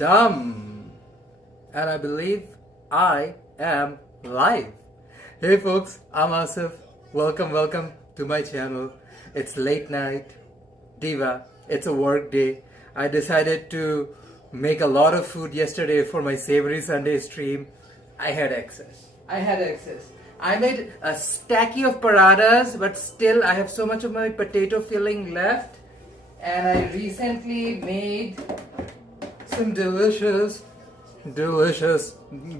dumb. And I believe I am live. Hey folks, I'm Asif. Welcome to my channel. It's late night, diva. It's a work day. I decided to make a lot of food yesterday for my Savory Sunday stream. I had excess. I made a stacky of paradas, but still I have so much of my potato filling left. And I recently made some delicious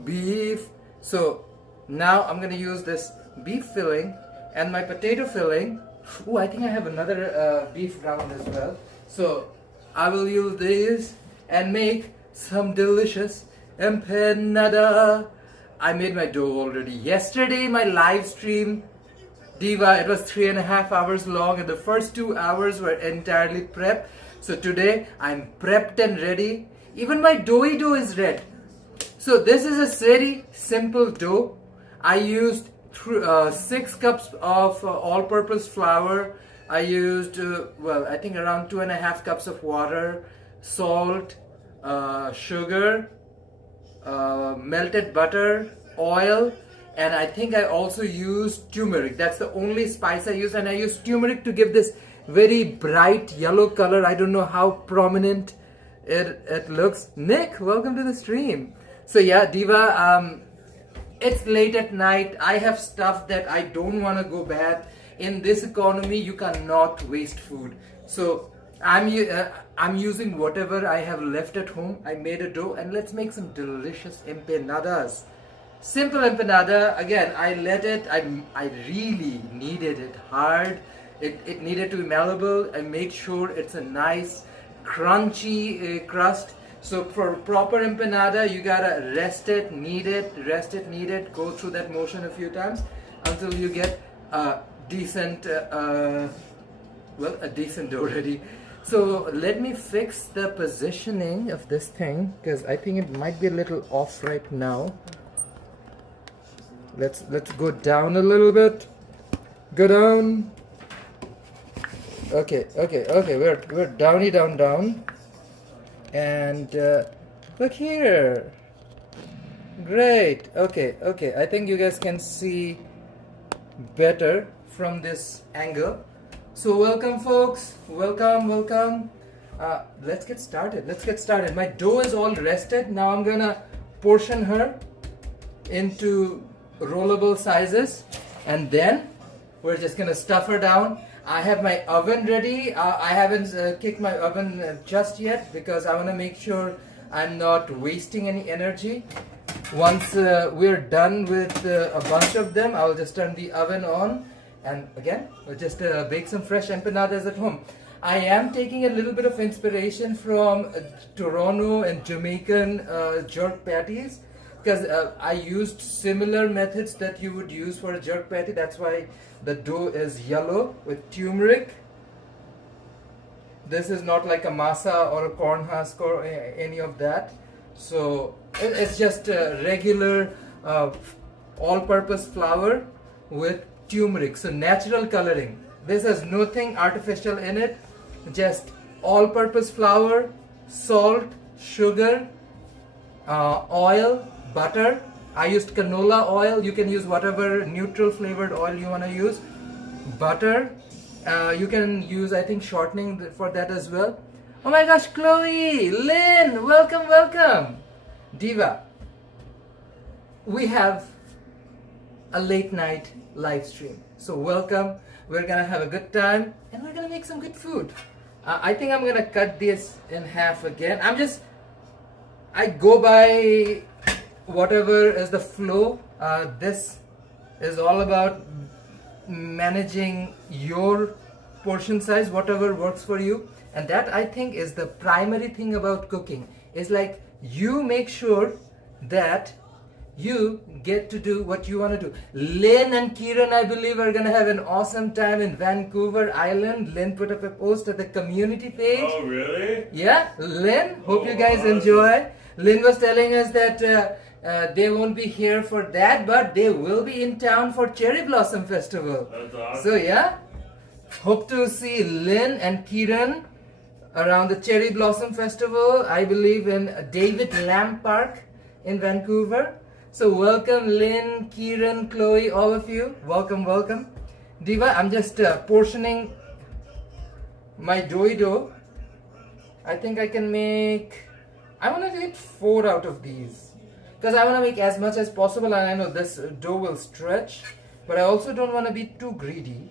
beef. So now I'm gonna use this beef filling and my potato filling. Oh, I think I have another beef round as well. So I will use these and make some delicious empanada. I made my dough already. Yesterday, my live stream, Diva, it was 3.5 hours long and the first 2 hours were entirely prep. So today, I'm prepped and ready. Even my doughy dough is ready. So this is a very simple dough. I used 6 cups of all-purpose flour. I used, I think around 2.5 cups of water, salt, sugar, melted butter, oil, and I think I also used turmeric. That's the only spice I used, and I used turmeric to give this very bright yellow color. I don't know how prominent it looks. Nick, welcome to the stream. So yeah, Diva, it's late at night. I have stuff that I don't want to go bad. In this economy, you cannot waste food. So I'm using whatever I have left at home. I made a dough and let's make some delicious empanadas. Simple empanada. Again, I really needed it hard. It needed to be malleable and make sure it's a nice crunchy crust. So for proper empanada, you gotta rest it, knead it, go through that motion a few times until you get a decent dough ready. So let me fix the positioning of this thing because I think it might be a little off right now. Let's go down a little bit. Go down. Okay. We're down. And look here. Great. Okay. I think you guys can see better from this angle. So welcome folks, welcome. Let's get started. My dough is all rested. Now I'm gonna portion her into rollable sizes and then we're just gonna stuff her down. I have my oven ready. I haven't kicked my oven just yet because I want to make sure I'm not wasting any energy. Once we're done with a bunch of them, I'll just turn the oven on. And again, we'll just bake some fresh empanadas at home. I am taking a little bit of inspiration from Toronto and Jamaican jerk patties because I used similar methods that you would use for a jerk patty. That's why the dough is yellow with turmeric. This is not like a masa or a corn husk or any of that. So it's just a regular all-purpose flour with turmeric, so natural coloring. This has nothing artificial in it, just all-purpose flour, salt, sugar, oil, butter. I used canola oil. You can use whatever neutral flavored oil you want to use. Butter. You can use, I think, shortening for that as well. Oh my gosh, Chloe, Lynn, welcome. Diva, we have a late night live stream. So welcome. We're gonna have a good time and we're gonna make some good food. I think I'm gonna cut this in half again. I go by whatever is the flow. This is all about managing your portion size, whatever works for you. And that I think is the primary thing about cooking. Is like you make sure that you get to do what you want to do. Lynn and Kieran, I believe, are going to have an awesome time in Vancouver Island. Lynn put up a post at the community page. Oh, really? Yeah, Lynn, hope you guys enjoy. Lynn was telling us that they won't be here for that, but they will be in town for Cherry Blossom Festival. That's awesome. So yeah, hope to see Lynn and Kieran around the Cherry Blossom Festival, I believe in David Lamb Park in Vancouver. So welcome Lynn, Kieran, Chloe, all of you. Welcome, welcome. Diva, I'm just portioning my dough. I think I can make, I want to make 4 out of these. Because I want to make as much as possible, and I know this dough will stretch. But I also don't want to be too greedy.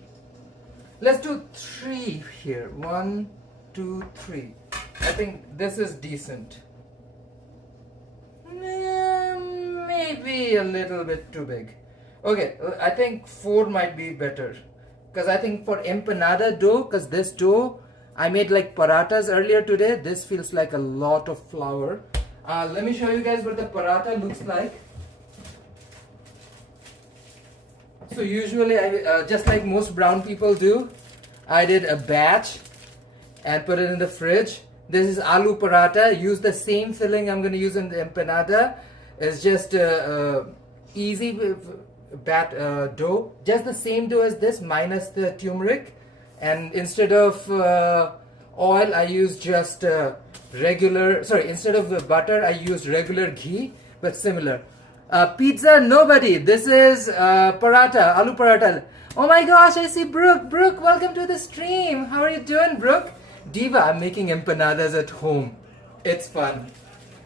Let's do 3 here. 1, 2, 3. I think this is decent. Maybe a little bit too big. Okay, I think 4 might be better. Because I think for empanada dough, because this dough, I made like parathas earlier today. This feels like a lot of flour. Let me show you guys what the paratha looks like. So usually, I just like most brown people do, I did a batch and put it in the fridge. This is aloo paratha. Use the same filling I'm going to use in the empanada. It's just easy dough. Just the same dough as this minus the turmeric. And instead of oil, I use just instead of butter, I use regular ghee, but similar. Pizza, nobody. This is paratha, aloo paratha. Oh my gosh, I see Brooke. Brooke, welcome to the stream. How are you doing, Brooke? Diva, I'm making empanadas at home. It's fun.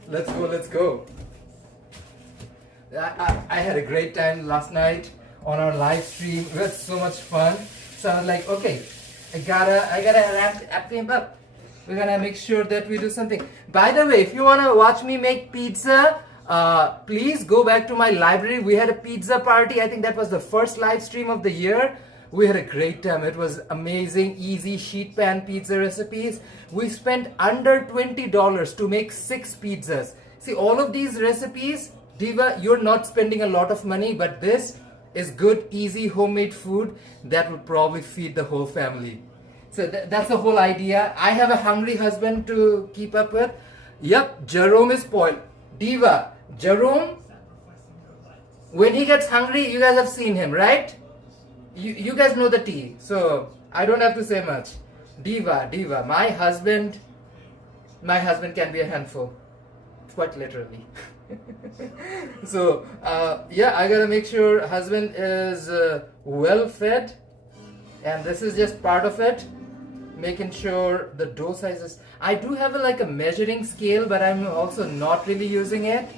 Let's go, let's go. I had a great time last night on our live stream. It was so much fun. So I was like, okay, I gotta wrap him up. We're gonna make sure that we do something. By the way, if you wanna watch me make pizza, please go back to my library. We had a pizza party. I think that was the first live stream of the year. We had a great time. It was amazing, easy sheet pan pizza recipes. We spent under $20 to make 6 pizzas. See, all of these recipes, Diva, you're not spending a lot of money, but this is good, easy, homemade food that would probably feed the whole family. So that's the whole idea. I have a hungry husband to keep up with. Yep, Jerome is spoiled. Diva, Jerome, when he gets hungry, you guys have seen him, right? You guys know the tea, so I don't have to say much. Diva, my husband can be a handful, quite literally. So, yeah, I gotta make sure husband is well fed, and this is just part of it. Making sure the dough sizes. I do have like a measuring scale, but I'm also not really using it.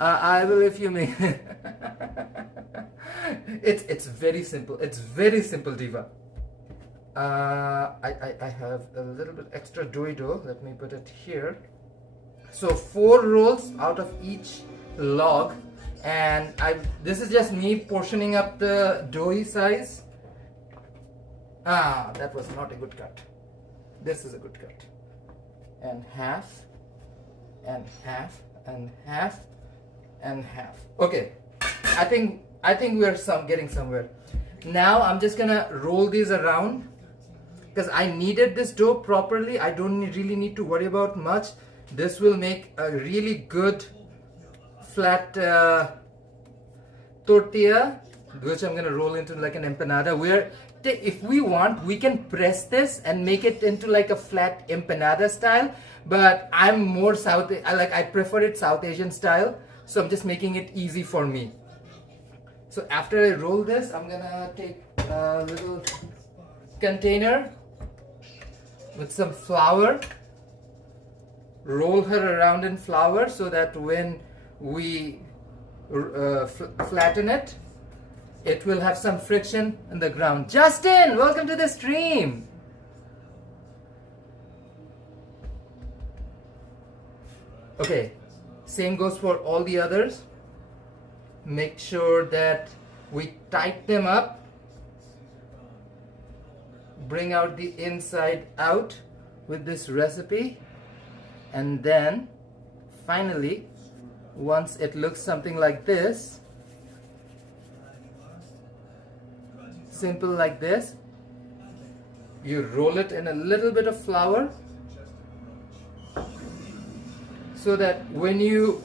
I will if you may. It's very simple. It's very simple, Diva. I have a little bit extra dough. Let me put it here. So 4 rolls out of each log, and this is just me portioning up the doughy size. That was not a good cut. This is a good cut. And half, and half, and half, and half. Okay, I think we are getting somewhere. Now I'm just gonna roll these around because I needed this dough properly. I don't really need to worry about much. This will make a really good flat tortilla, which I'm gonna roll into like an empanada. If we want, we can press this and make it into like a flat empanada style, but I'm more I prefer it South Asian style, so I'm just making it easy for me. So after I roll this, I'm gonna take a little container with some flour, roll her around in flour so that when we flatten it, it will have some friction in the ground. Justin, welcome to the stream. Okay, same goes for all the others. Make sure that we tighten them up. Bring out the inside out with this recipe. And then, finally, once it looks something like this, simple like this, you roll it in a little bit of flour so that when you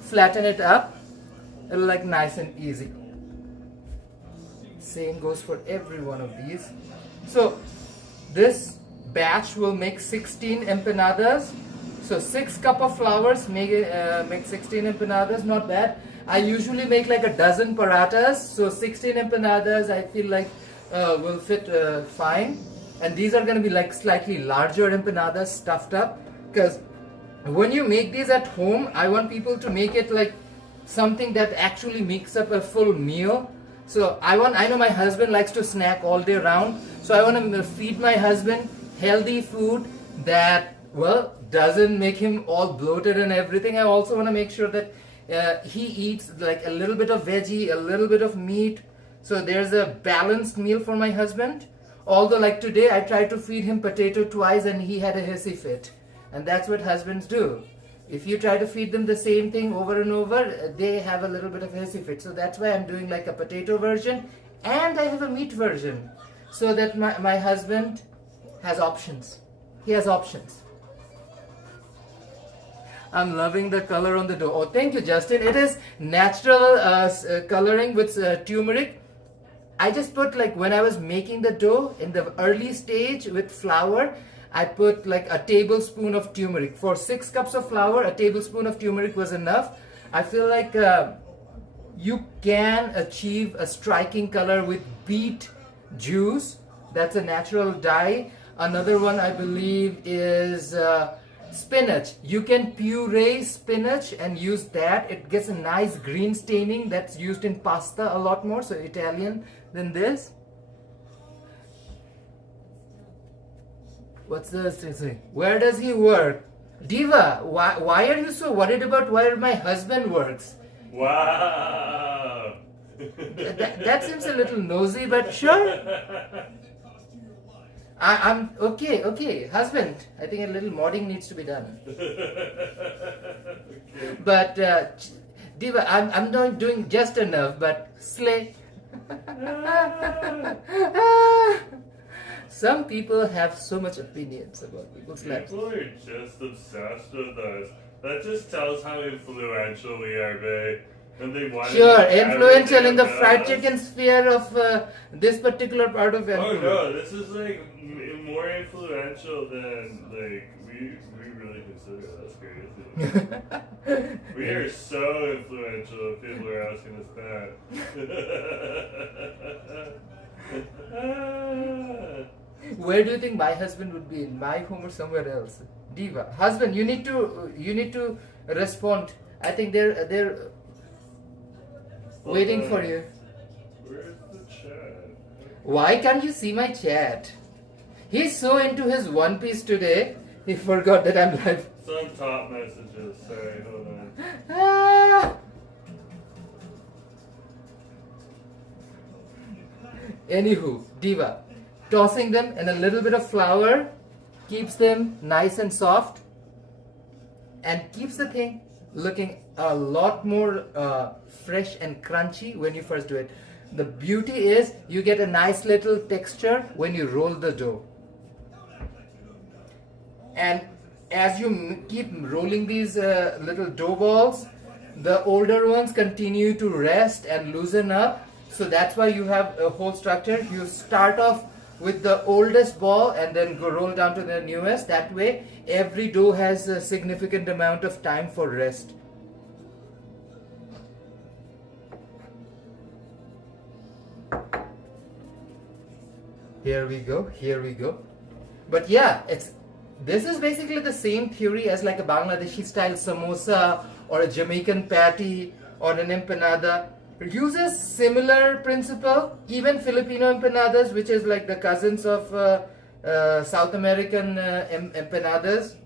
flatten it up, it'll like nice and easy. Same goes for every one of these. So this batch will make 16 empanadas. So 6 cup of flours make 16 empanadas, not bad. I usually make like a dozen parathas, so 16 empanadas I feel like will fit fine. And these are going to be like slightly larger empanadas stuffed up, because when you make these at home, I want people to make it like something that actually makes up a full meal. So I know my husband likes to snack all day round, so I want to feed my husband healthy food that, well, doesn't make him all bloated and everything. I also want to make sure that he eats like a little bit of veggie, a little bit of meat, so there's a balanced meal for my husband. Although like today I tried to feed him potato twice and he had a hissy fit, and that's what husbands do. If you try to feed them the same thing over and over, they have a little bit of a hissy fit. So that's why I'm doing like a potato version, and I have a meat version, so that my husband has options. He has options. I'm loving the color on the dough. Oh, thank you, Justin. It is natural coloring with turmeric. I just put, like, when I was making the dough in the early stage with flour, I put like a tablespoon of turmeric. For 6 cups of flour, a tablespoon of turmeric was enough. I feel like you can achieve a striking color with beet juice. That's a natural dye. Another one I believe is spinach. You can puree spinach and use that. It gets a nice green staining that's used in pasta a lot more, so Italian than this. What's this thing? Where does he work? Diva, why are you so worried about where my husband works? Wow! That seems a little nosy, but sure. I'm okay. Husband, I think a little modding needs to be done. Okay. But Diva, I'm not doing just enough, but slay. Some people have so much opinions about people's lives. People are just obsessed with us. That just tells how influential we are, babe. And they want Sure, to know influential in the everything fried about us. chicken sphere of this particular part of Oh Vancouver. no, this is like more influential than like we really consider us crazy. We are so influential if people are asking us that. Where do you think my husband would be? In my home or somewhere else? Diva, husband, you need to respond. I think they're waiting for you. Where's the chat? Why can't you see my chat? He's so into his One Piece today, he forgot that I'm live. It's on top messages. Sorry, hold on. Ah! Anywho, Diva, tossing them in a little bit of flour keeps them nice and soft and keeps the thing looking a lot more fresh and crunchy when you first do it. The beauty is you get a nice little texture when you roll the dough. And as you keep rolling these little dough balls, the older ones continue to rest and loosen up. So that's why you have a whole structure. You start off with the oldest ball and then go roll down to the newest. That way every dough has a significant amount of time for rest. Here we go. But yeah, this is basically the same theory as like a Bangladeshi style samosa or a Jamaican patty or an empanada. It uses similar principle. Even Filipino empanadas, which is like the cousins of South American empanadas,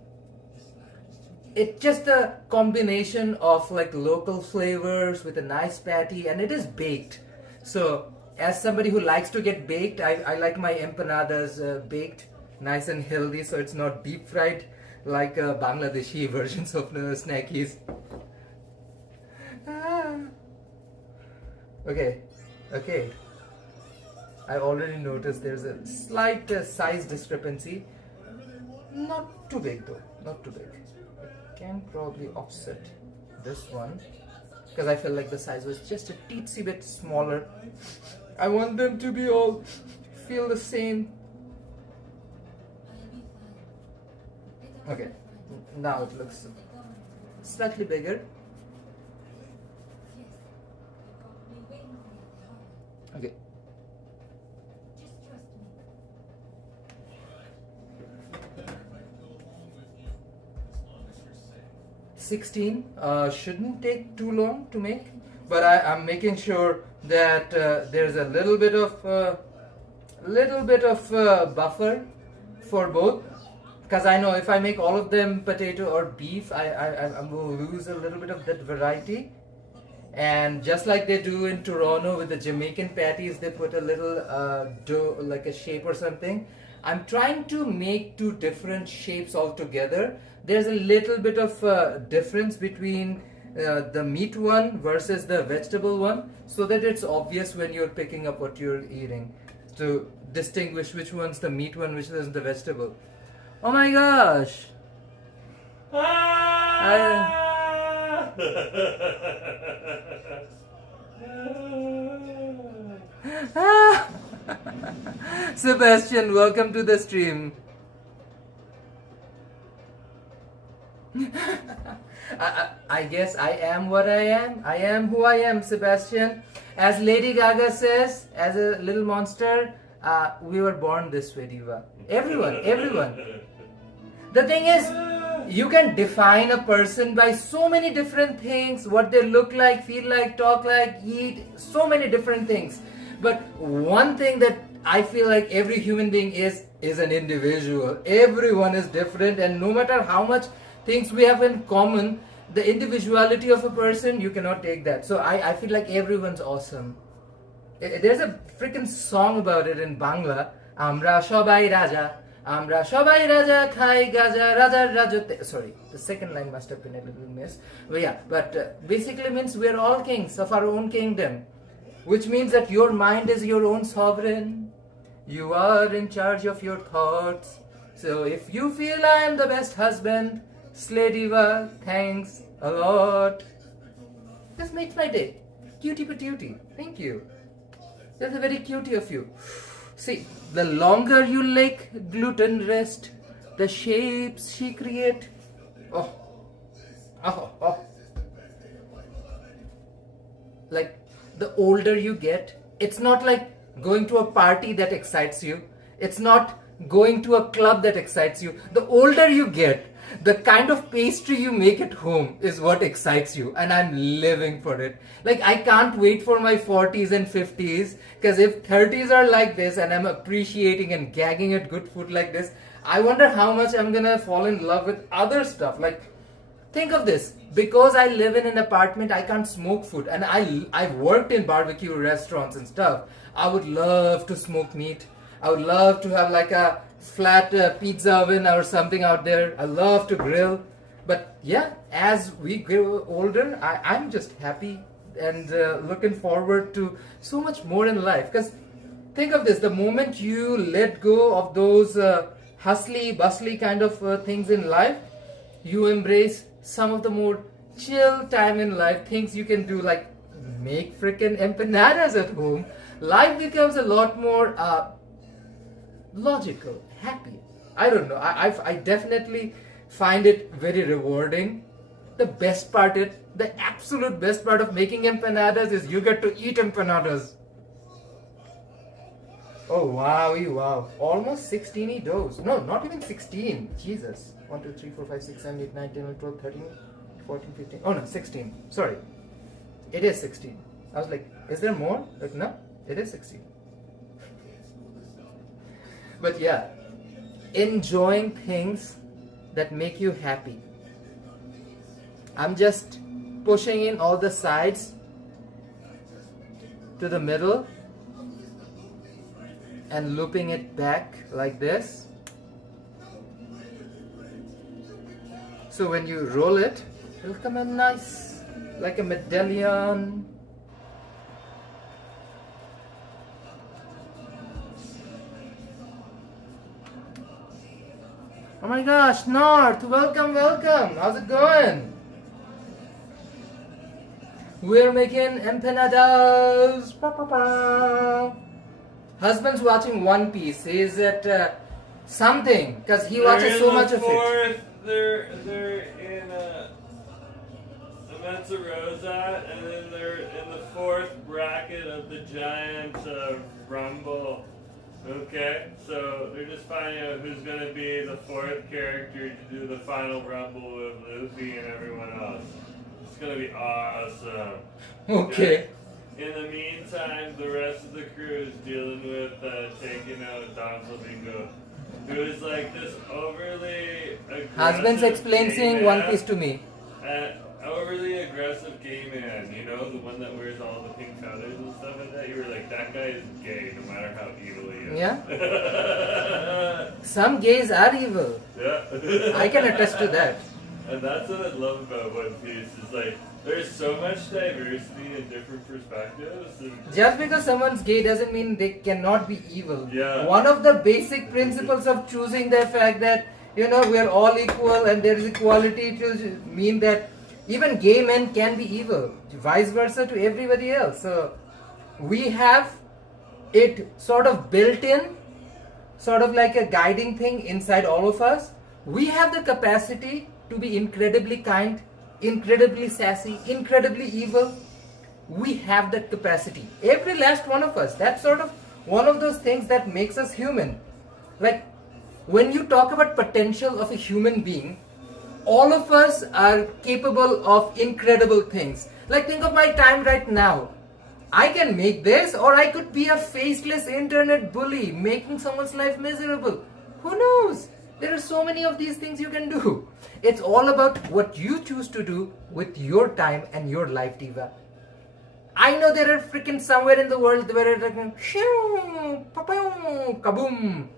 it's just a combination of like local flavors with a nice patty, and it is baked. So as somebody who likes to get baked, I like my empanadas baked, nice and healthy, so it's not deep fried like Bangladeshi versions of the Snackies. Okay. I already noticed there's a slight size discrepancy. Not too big though, not too big. I can probably offset this one because I feel like the size was just a teensy bit smaller. I want them to be all feel the same. Okay, now it looks slightly bigger. Okay. 16 shouldn't take too long to make, but I'm making sure that there's a little bit of buffer for both, because I know if I make all of them potato or beef, I'm going to lose a little bit of that variety. And just like they do in Toronto with the Jamaican patties, they put a little dough, like a shape or something. I'm trying to make two different shapes altogether. There's a little bit of difference between the meat one versus the vegetable one, so that it's obvious when you're picking up what you're eating, to distinguish which one's the meat one, which is the vegetable. Oh my gosh! Sebastian, welcome to the stream. I guess I am what I am. I am who I am, Sebastian. As Lady Gaga says, as a little monster, we were born this way, Diva. Everyone. The thing is, you can define a person by so many different things, what they look like, feel like, talk like, eat, so many different things. But one thing that I feel like every human being is an individual. Everyone is different, and no matter how much things we have in common, the individuality of a person, you cannot take that. So I feel like everyone's awesome. There's a freaking song about it in Bangla. Amra shobai raja. Amra shobai raja khai gaja raja rajote. Sorry, the second line must have been a little miss. But yeah, basically means we're all kings of our own kingdom. Which means that your mind is your own sovereign. You are in charge of your thoughts. So if you feel I am the best husband, Slay Diva, thanks a lot. This makes my day. Cutie patootie. Thank you. That's a very cutie of you. See, the longer you lick gluten rest, the shapes she create. Oh. Like, the older you get, it's not like going to a party that excites you. It's not going to a club that excites you. The older you get, the kind of pastry you make at home is what excites you, and I'm living for it. Like, I can't wait for my 40s and 50s, because if 30s are like this and I'm appreciating and gagging at good food like this, I wonder how much I'm gonna fall in love with other stuff. Like, think of this, because I live in an apartment, I can't smoke food, and I've worked in barbecue restaurants and stuff. I would love to smoke meat. I would love to have like a flat pizza oven or something out there. I love to grill. But yeah, as we grow older, I'm just happy and looking forward to so much more in life. Because think of this, the moment you let go of those hustly, bustly kind of things in life, you embrace some of the more chill time in life, things you can do, like make freaking empanadas at home. Life becomes a lot more logical, happy. I don't know. I definitely find it very rewarding. The absolute best part of making empanadas is you get to eat empanadas. Oh, wow. Almost 16 doughs. No, not even 16. Jesus. 1, 2, 3, 4, 5, 6, 7, 8, 9, 10, 11, 12, 13, 14, 15. Oh no, 16. Sorry. It is 16. I was like, is there more? But no, it is 16. But yeah, enjoying things that make you happy. I'm just pushing in all the sides to the middle and looping it back like this. So when you roll it, it'll come out nice, like a medallion. Oh my gosh, North, welcome. How's it going? We're making empanadas. Husband's watching One Piece. He's at something, because he watches so much of it. they're in Mensa Rosa, and then they're in the fourth bracket of the giant rumble. Okay, so they're just finding out who's going to be the fourth character to do the final rumble with Luffy and everyone else. It's going to be awesome. Okay. In the meantime, the rest of the crew is dealing with taking out Don Flamingo, who is like this overly aggressive Husband's explaining gay One man. Piece to me. Overly aggressive gay man, you know, the one that wears all the pink feathers and stuff like that. You were like, that guy is gay, no matter how evil he is. Yeah. Some gays are evil. Yeah. I can attest to that. And that's what I love about One Piece, is like, there's so much diversity and different perspectives. And Just because someone's gay doesn't mean they cannot be evil. Yeah. One of the basic principles of choosing the fact that, we are all equal and there is equality to mean that even gay men can be evil. Vice versa to everybody else. So we have it sort of built in, sort of like a guiding thing inside all of us. We have the capacity to be incredibly kind, incredibly sassy, incredibly evil. We have that capacity. Every last one of us. That's sort of one of those things that makes us human. Like, when you talk about potential of a human being, all of us are capable of incredible things. Like, think of my time right now. I can make this, or I could be a faceless internet bully making someone's life miserable. Who knows? There are so many of these things you can do. It's all about what you choose to do with your time and your life, Diva. I know there are freaking somewhere in the world where it's like shoo, kaboom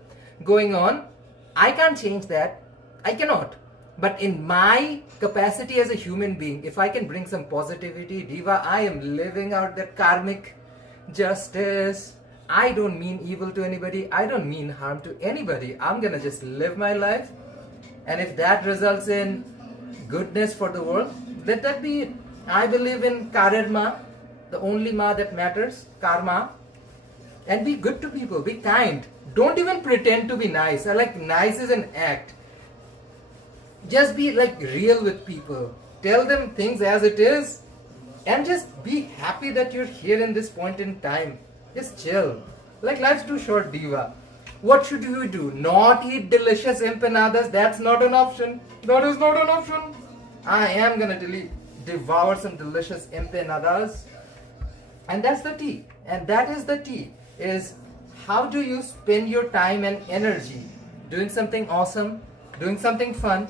going on. I can't change that. I cannot. But in my capacity as a human being, if I can bring some positivity, Diva, I am living out that karmic justice. I don't mean evil to anybody. I don't mean harm to anybody. I'm gonna just live my life. And if that results in goodness for the world, let that be it. I believe in karma, the only ma that matters, karma. And be good to people, be kind. Don't even pretend to be nice. I like nice is an act. Just be like real with people. Tell them things as it is. And just be happy that you're here in this point in time. Just chill. Like, life's too short, Diva. What should you do? Not eat delicious empanadas? That's not an option. That is not an option. I am gonna devour some delicious empanadas. And that's the tea. And that is the tea. Is how do you spend your time and energy doing something awesome, doing something fun,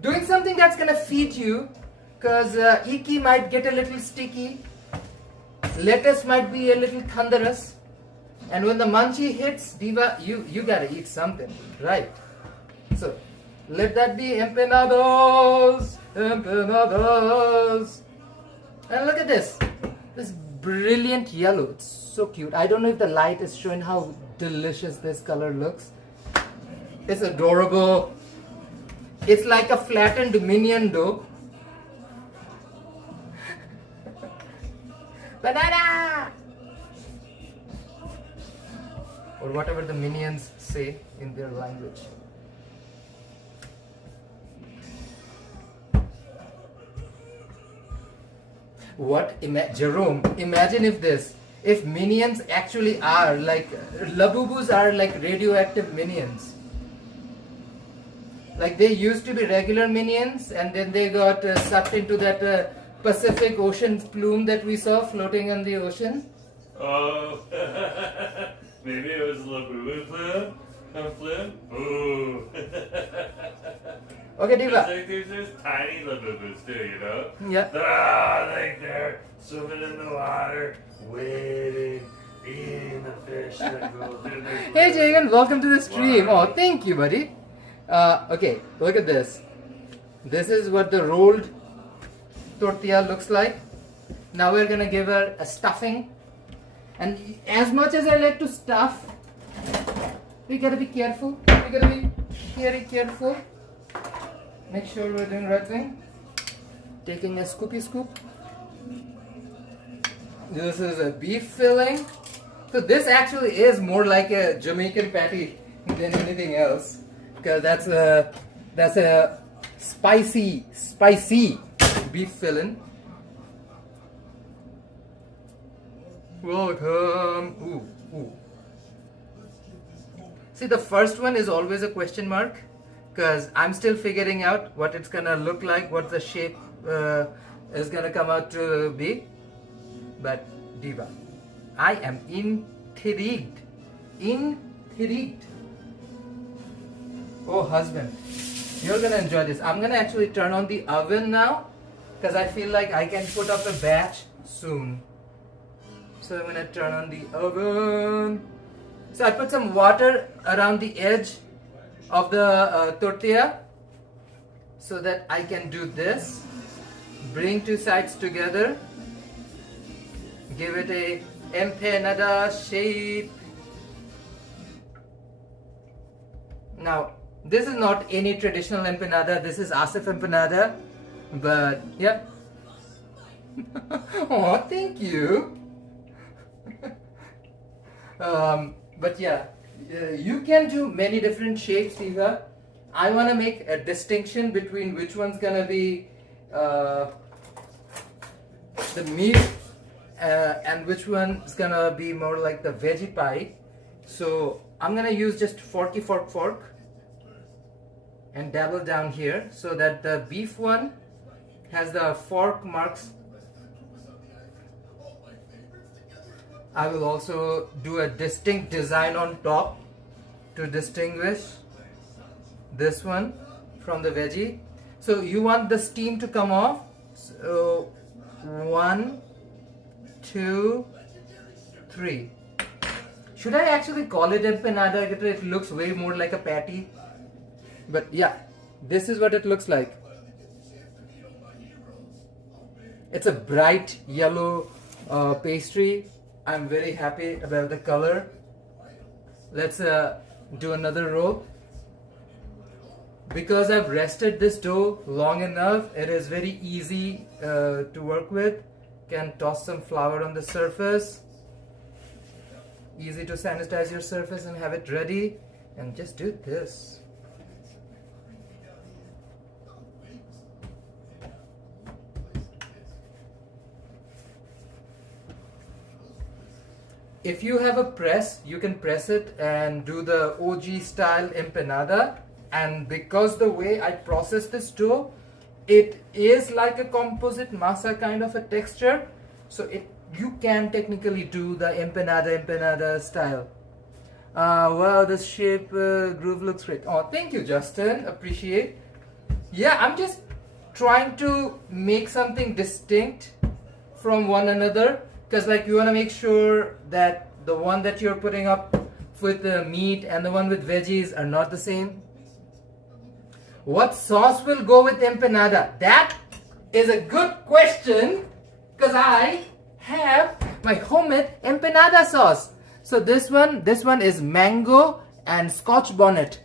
doing something that's gonna feed you, because Iki might get a little sticky, lettuce might be a little thunderous, and when the munchie hits, Diva, you gotta eat something, right? So let that be empanadas, empanadas. And look at this brilliant yellow. It's so cute. I don't know if the light is showing how delicious this color looks. It's adorable. It's like a flattened minion dough. Banana! Or whatever the minions say in their language. What? Jerome, imagine if minions actually are like, labubus are like radioactive minions. Like, they used to be regular minions and then they got sucked into that Pacific Ocean plume that we saw floating in the ocean. Oh, maybe it was Labubu flume? Ooh. Okay, Diva. Like there's tiny Labubus too, you know? Yeah. Like they're swimming in the water, waiting, eating the fish that goes in their Hey Jagan, welcome to the stream. Wow. Oh, thank you, buddy. Okay, look at this. This is what the rolled tortilla looks like. Now we're gonna give her a stuffing. And as much as I like to stuff, we gotta be careful. We gotta be very careful. Make sure we're doing the right thing. Taking a scoopy scoop. This is a beef filling. So this actually is more like a Jamaican patty than anything else, because that's a spicy beef filling. Welcome. Ooh. See, the first one is always a question mark because I'm still figuring out what it's gonna look like, what the shape is gonna come out to be. But Diva, I am intrigued. Oh husband, you're gonna enjoy this. I'm gonna actually turn on the oven now because I feel like I can put up a batch soon. So I'm gonna turn on the oven. So I put some water around the edge of the tortilla so that I can do this. Bring two sides together. Give it a empanada shape. Now, this is not any traditional empanada. This is Asif empanada. But, yeah. Oh, thank you. But yeah, you can do many different shapes, Eva. I want to make a distinction between which one's gonna be the meat and which one's gonna be more like the veggie pie. So I'm gonna use just fork and dabble down here so that the beef one has the fork marks. I will also do a distinct design on top to distinguish this one from the veggie. So you want the steam to come off. So 1, 2, 3. Should I actually call it empanada? It looks way more like a patty. But yeah, this is what it looks like. It's a bright yellow pastry. I'm very happy about the color. Let's do another roll. Because I've rested this dough long enough, it is very easy to work with. Can toss some flour on the surface. Easy to sanitize your surface and have it ready. And just do this. If you have a press, you can press it and do the OG style empanada. And because the way I process this dough, it is like a composite masa kind of a texture. So you can technically do the empanada style. Wow, the shape groove looks great. Oh, thank you, Justin. Appreciate. Yeah, I'm just trying to make something distinct from one another. Because like you want to make sure that the one that you're putting up with the meat and the one with veggies are not the same. What sauce will go with empanada? That is a good question because I have my homemade empanada sauce. So this one is mango and Scotch bonnet.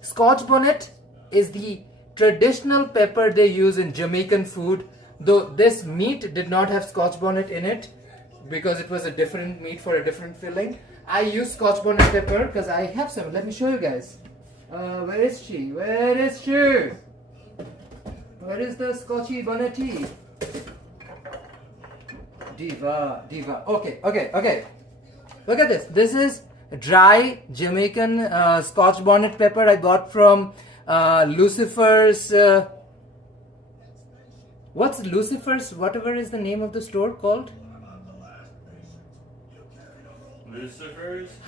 Scotch bonnet is the traditional pepper they use in Jamaican food. Though this meat did not have Scotch bonnet in it, because it was a different meat for a different filling. I use Scotch bonnet pepper because I have some. Let me show you guys. Where is she? Where is she? Where is the Scotchy bonnety? Diva. Okay. Look at this. This is dry Jamaican Scotch bonnet pepper I bought from Lucifer's. What's Lucifer's? Whatever is the name of the store called?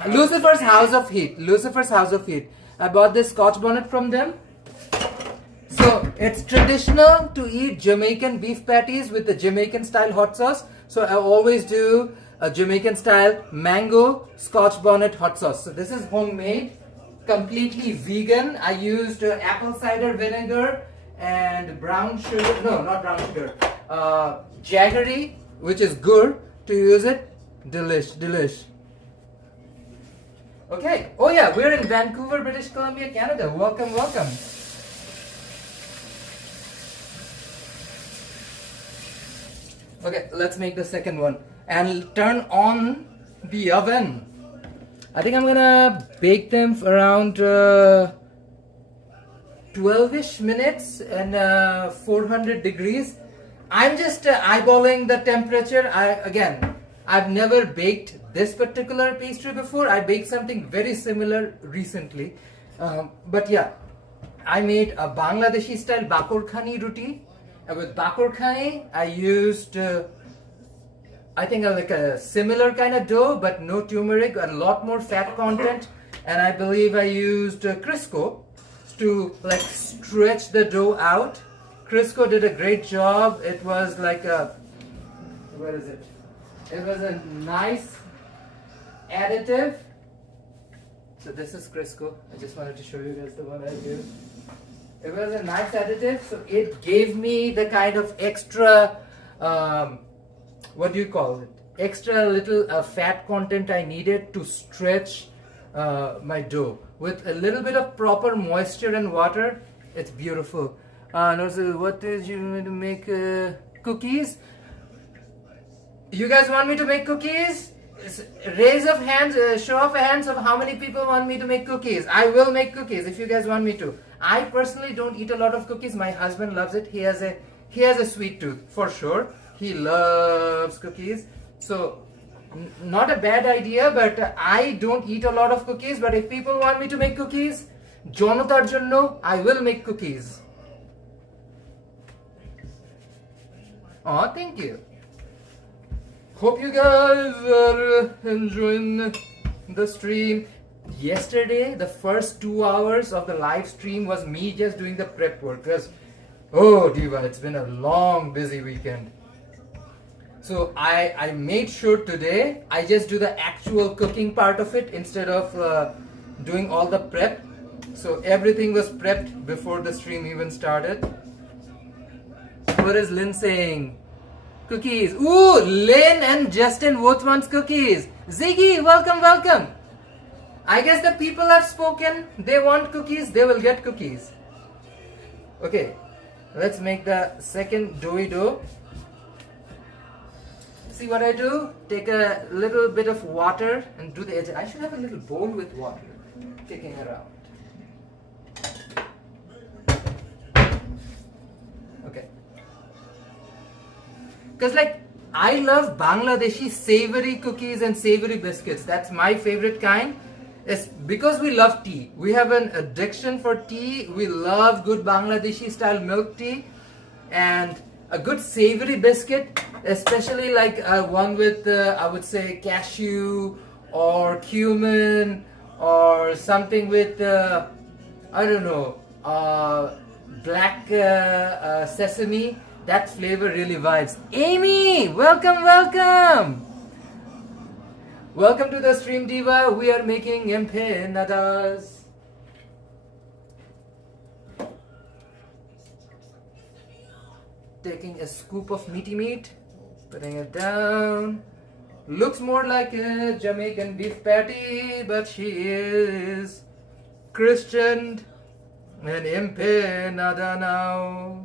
Lucifer's House of Heat. Lucifer's House of Heat. I bought this Scotch bonnet from them. So it's traditional to eat Jamaican beef patties with the Jamaican style hot sauce. So I always do a Jamaican style mango Scotch bonnet hot sauce. So this is homemade, completely vegan. I used apple cider vinegar and brown sugar. No, not brown sugar. Jaggery, which is good to use it. Delish. Okay. Oh yeah, we're in Vancouver, British Columbia, Canada. Welcome. Okay, let's make the second one and turn on the oven. I think I'm gonna bake them for around 2 12ish minutes and 400 degrees. I'm just eyeballing the temperature. I've never baked this particular pastry before. I baked something very similar recently. But yeah, I made a Bangladeshi style bakor khani roti. With bakor khani, I used I think like a similar kind of dough, but no turmeric, a lot more fat content. And I believe I used Crisco to like stretch the dough out. Crisco did a great job. It was like a, where is it? It was a nice additive. So this is Crisco. I just wanted to show you guys the one I used. It was a nice additive, so it gave me the kind of extra, what do you call it? Extra little fat content I needed to stretch my dough. With a little bit of proper moisture and water, it's beautiful. And also, what is you going to make cookies? You guys want me to make cookies? Raise of hands, show of hands of how many people want me to make cookies. I will make cookies if you guys want me to. I personally don't eat a lot of cookies. My husband loves it. He has a sweet tooth for sure. He loves cookies. So not a bad idea, but I don't eat a lot of cookies. But if people want me to make cookies, Jonatar Jonno, I will make cookies. Oh, thank you. Hope you guys are enjoying the stream. Yesterday, the first 2 hours of the live stream was me just doing the prep work. Because, oh Diva, it's been a long, busy weekend. So I made sure today I just do the actual cooking part of it instead of doing all the prep. So everything was prepped before the stream even started. What is Lynn saying? Cookies. Ooh, Lynn and Justin both want cookies. Ziggy, welcome, welcome. I guess the people have spoken. They want cookies. They will get cookies. Okay, let's make the second doughy dough. See what I do? Take a little bit of water and do the edge. I should have a little bowl with water kicking around. Okay. Because like, I love Bangladeshi savory cookies and savory biscuits. That's my favorite kind. It's because we love tea. We have an addiction for tea. We love good Bangladeshi style milk tea. And a good savory biscuit, especially like one with, I would say, cashew or cumin or something with, I don't know, black sesame. That flavor really vibes. Amy, welcome, welcome. Welcome to the stream, Diva. We are making empanadas. Taking a scoop of meaty meat, putting it down. Looks more like a Jamaican beef patty, but she is Christian and empanada now.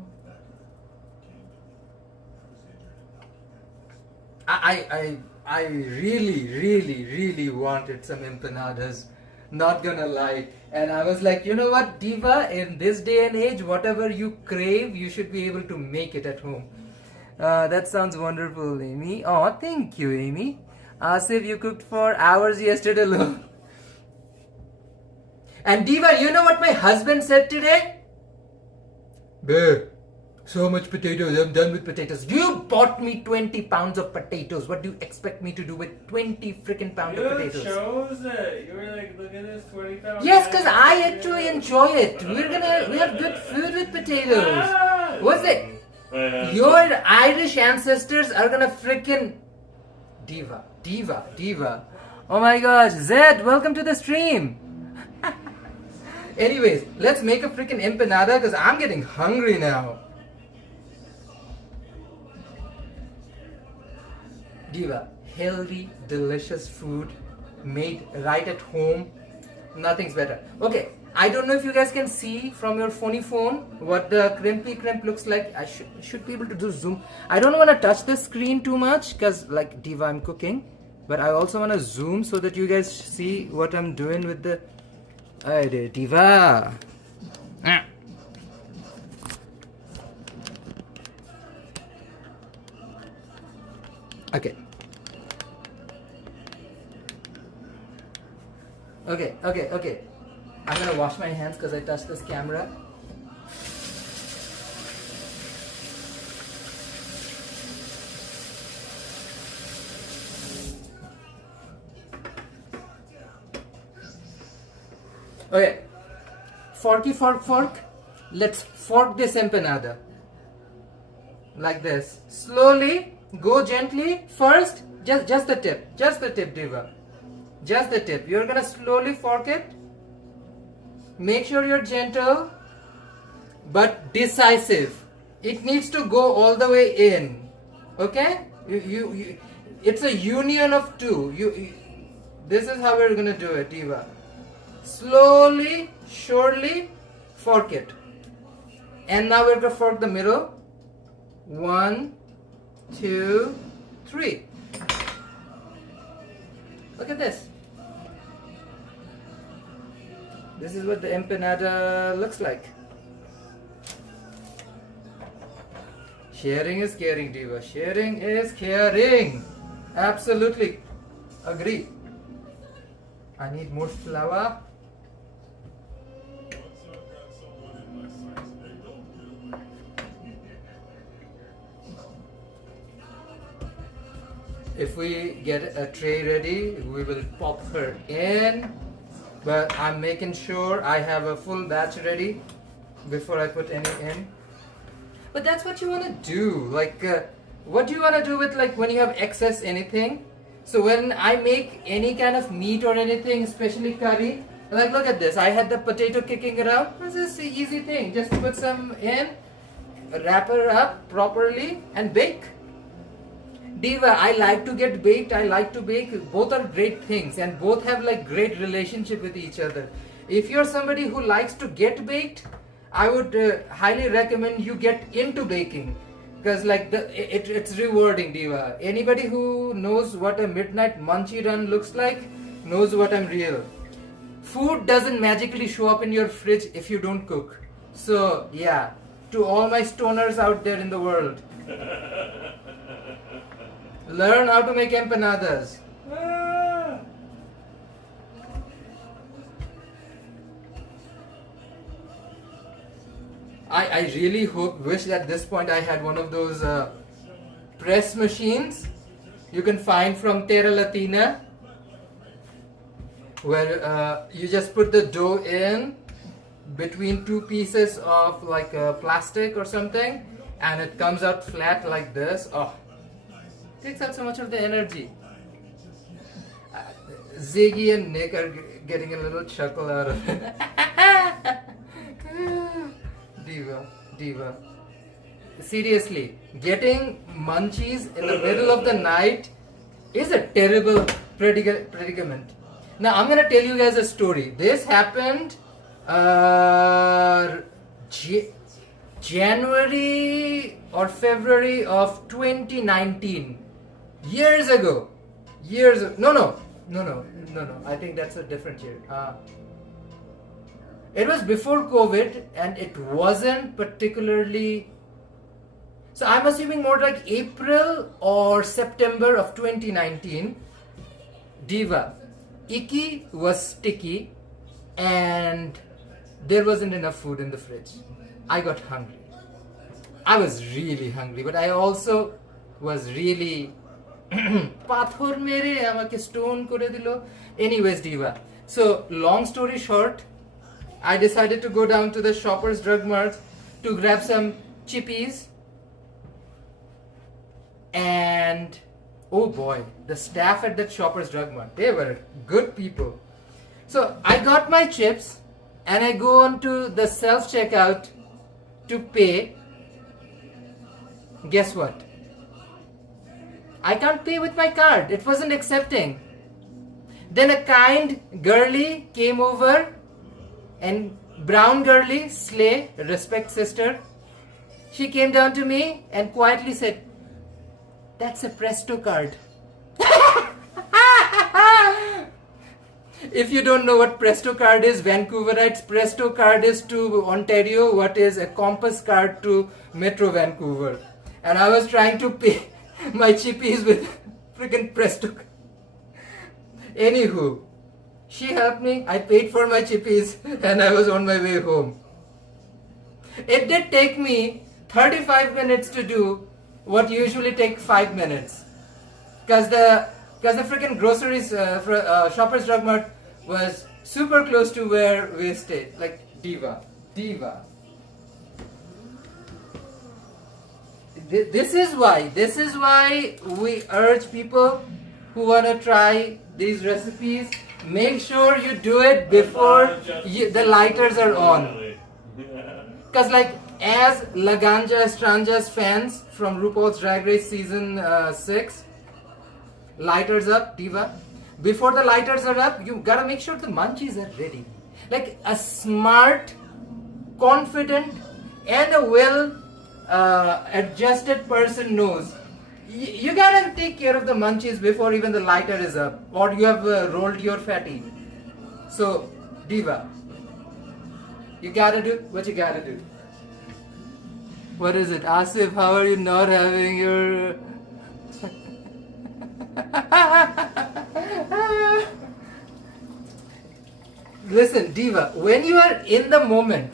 I really wanted some empanadas, not gonna lie. And I was like, you know what, Diva, in this day and age, whatever you crave, you should be able to make it at home. That sounds wonderful, Amy. Oh, thank you, Amy. Asif, you cooked for hours yesterday alone. And Diva, you know what my husband said today? Babe, so much potatoes, I'm done with potatoes. You bought me 20 pounds of potatoes. What do you expect me to do with 20 freaking pounds of potatoes? You chose it. You were like, look at this 20 pounds. Yes, because I actually enjoy it. We have good food with potatoes. Ah, What's it? Your Irish ancestors are gonna freaking Diva. Oh my gosh, Zed, welcome to the stream. Anyways, let's make a freaking empanada because I'm getting hungry now. Diva, healthy, delicious food made right at home. Nothing's better. Okay, I don't know if you guys can see from your phony phone what the crimpy crimp looks like. I should be able to do zoom. I don't want to touch the screen too much because like Diva, I'm cooking. But I also want to zoom so that you guys see what I'm doing with the... Hey, Diva. Okay. Okay. I'm gonna wash my hands because I touched this camera. Okay. Fork. Let's fork this empanada. Like this. Slowly, go gently. First, just the tip. Just the tip, Diva. Just the tip. You're gonna slowly fork it. Make sure you're gentle, but decisive. It needs to go all the way in. Okay? It's a union of two. This is how we're gonna do it, Diva. Slowly, surely, fork it. And now we're gonna fork the middle. 1, 2, 3. Look at this. This is what the empanada looks like. Sharing is caring, Diva. Sharing is caring. Absolutely. Agree. I need more flour. If we get a tray ready, we will pop her in. But I'm making sure I have a full batch ready before I put any in. But that's what you want to do. Like, what do you want to do with, like, when you have excess anything? So when I make any kind of meat or anything, especially curry, like, look at this. I had the potato kicking around. This is an easy thing. Just put some in, wrap her up properly, and bake. Diva, I like to get baked, I like to bake. Both are great things and both have like great relationship with each other. If you're somebody who likes to get baked, I would highly recommend you get into baking, because like it's rewarding, Diva. Anybody who knows what a midnight munchie run looks like knows what I'm real. Food doesn't magically show up in your fridge if you don't cook. So yeah, to all my stoners out there in the world, learn how to make empanadas. I really wish at this point I had one of those press machines you can find from Terra Latina, where you just put the dough in between two pieces of like plastic or something, and it comes out flat like this. Oh, takes out so much of the energy. Ziggy and Nick are getting a little chuckle out of it. Diva. Seriously, getting munchies in the middle of the night is a terrible predicament. Now I'm gonna tell you guys a story. This happened January or February of 2019. Years ago. No. I think that's a different year. It was before COVID and it wasn't particularly... So I'm assuming more like April or September of 2019. Diva, Icky was sticky and there wasn't enough food in the fridge. I got hungry. I was really hungry, but I also was really... Pathor mere amake stone kore dilo. Anyways, Diva. So long story short, I decided to go down to the Shoppers Drug Mart to grab some chippies. And oh boy, the staff at that Shoppers Drug Mart, they were good people. So I got my chips and I go on to the self-checkout to pay. Guess what? I can't pay with my card. It wasn't accepting. Then a kind girlie came over, and brown girlie, slay, respect sister. She came down to me and quietly said, "That's a Presto card." If you don't know what Presto card is, Vancouverites, Presto card is to Ontario what is a Compass card to Metro Vancouver. And I was trying to pay my chippies with freaking presto. Anywho, she helped me. I paid for my chippies and I was on my way home. It did take me 35 minutes to do what usually take 5 minutes. Cause the freaking groceries, Shoppers Drug Mart was super close to where we stayed. Like diva. This is why we urge people who wanna try these recipes, make sure you do it before the lighters are on. Cause like as Laganja Estranja's fans from RuPaul's Drag Race season 6, lighters up, diva. Before the lighters are up, you gotta make sure the munchies are ready. Like a smart, confident, and a well adjusted person knows. You gotta take care of the munchies before even the lighter is up, or you have rolled your fatty. So, diva, you gotta do what you gotta do. What is it, Asif? How are you not having your? Listen, diva, when you are in the moment,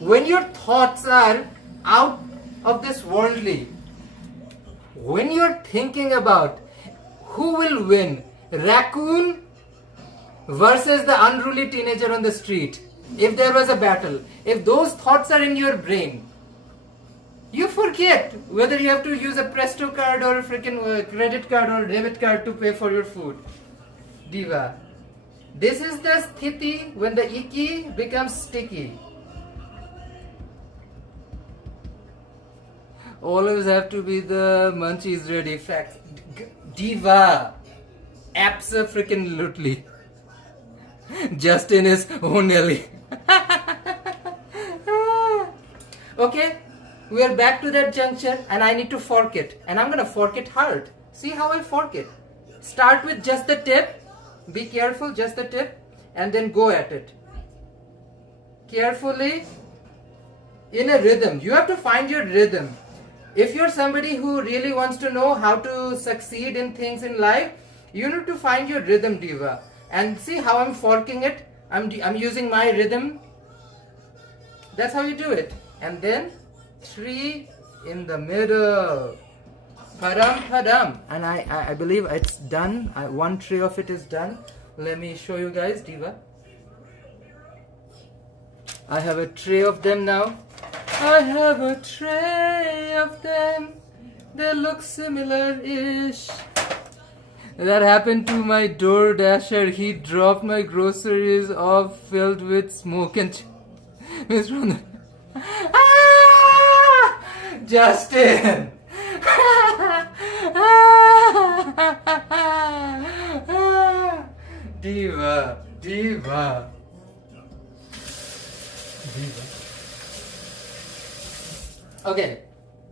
when your thoughts are out of this worldly, when you're thinking about who will win, raccoon versus the unruly teenager on the street, if there was a battle, if those thoughts are in your brain, you forget whether you have to use a Presto card or a freaking credit card or debit card to pay for your food. Diva, this is the sthiti when the icky becomes sticky. Always have to be the munchies ready. Facts. Diva, abso-freaking-lutely. Justin is only. Okay, we are back to that juncture and I need to fork it. And I'm gonna fork it hard. See how I fork it. Start with just the tip. Be careful, just the tip. And then go at it. Carefully. In a rhythm. You have to find your rhythm. If you're somebody who really wants to know how to succeed in things in life, you need to find your rhythm, diva. And see how I'm forking it? I'm using my rhythm. That's how you do it. And then 3 in the middle. Padam, padam. And I believe it's done. One tray of it is done. Let me show you guys, diva. I have a tray of them now. I have a tray of them. They look similar-ish. That happened to my door dasher. He dropped my groceries off filled with smoke and Miss Ronda. Ah! Justin! Diva, diva. Diva. Okay,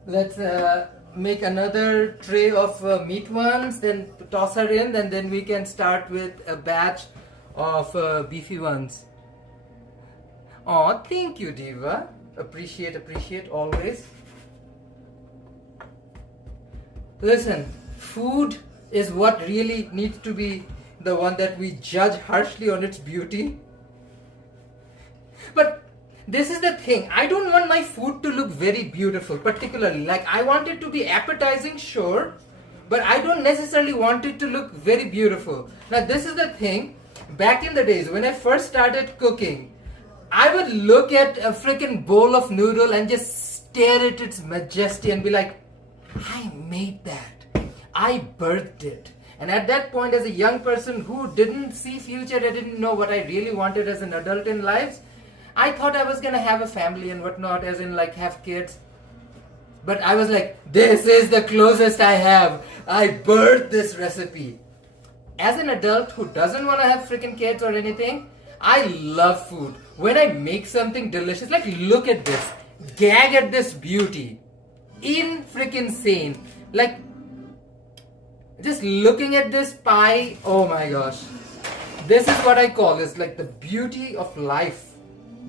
let's make another tray of meat ones, then toss her in, and then we can start with a batch of beefy ones. Oh, thank you, diva. Appreciate always. Listen, food is what really needs to be the one that we judge harshly on its beauty. But this is the thing, I don't want my food to look very beautiful, particularly. Like, I want it to be appetizing, sure, but I don't necessarily want it to look very beautiful. Now, this is the thing, back in the days when I first started cooking, I would look at a freaking bowl of noodle and just stare at its majesty and be like, I made that. I birthed it. And at that point, as a young person who didn't see future, I didn't know what I really wanted as an adult in life, I thought I was gonna have a family and whatnot, as in like have kids. But I was like, this is the closest I have. I birthed this recipe. As an adult who doesn't want to have freaking kids or anything, I love food. When I make something delicious, like look at this. Gag at this beauty. In freaking sane. Like, just looking at this pie, oh my gosh. This is what I call is like the beauty of life.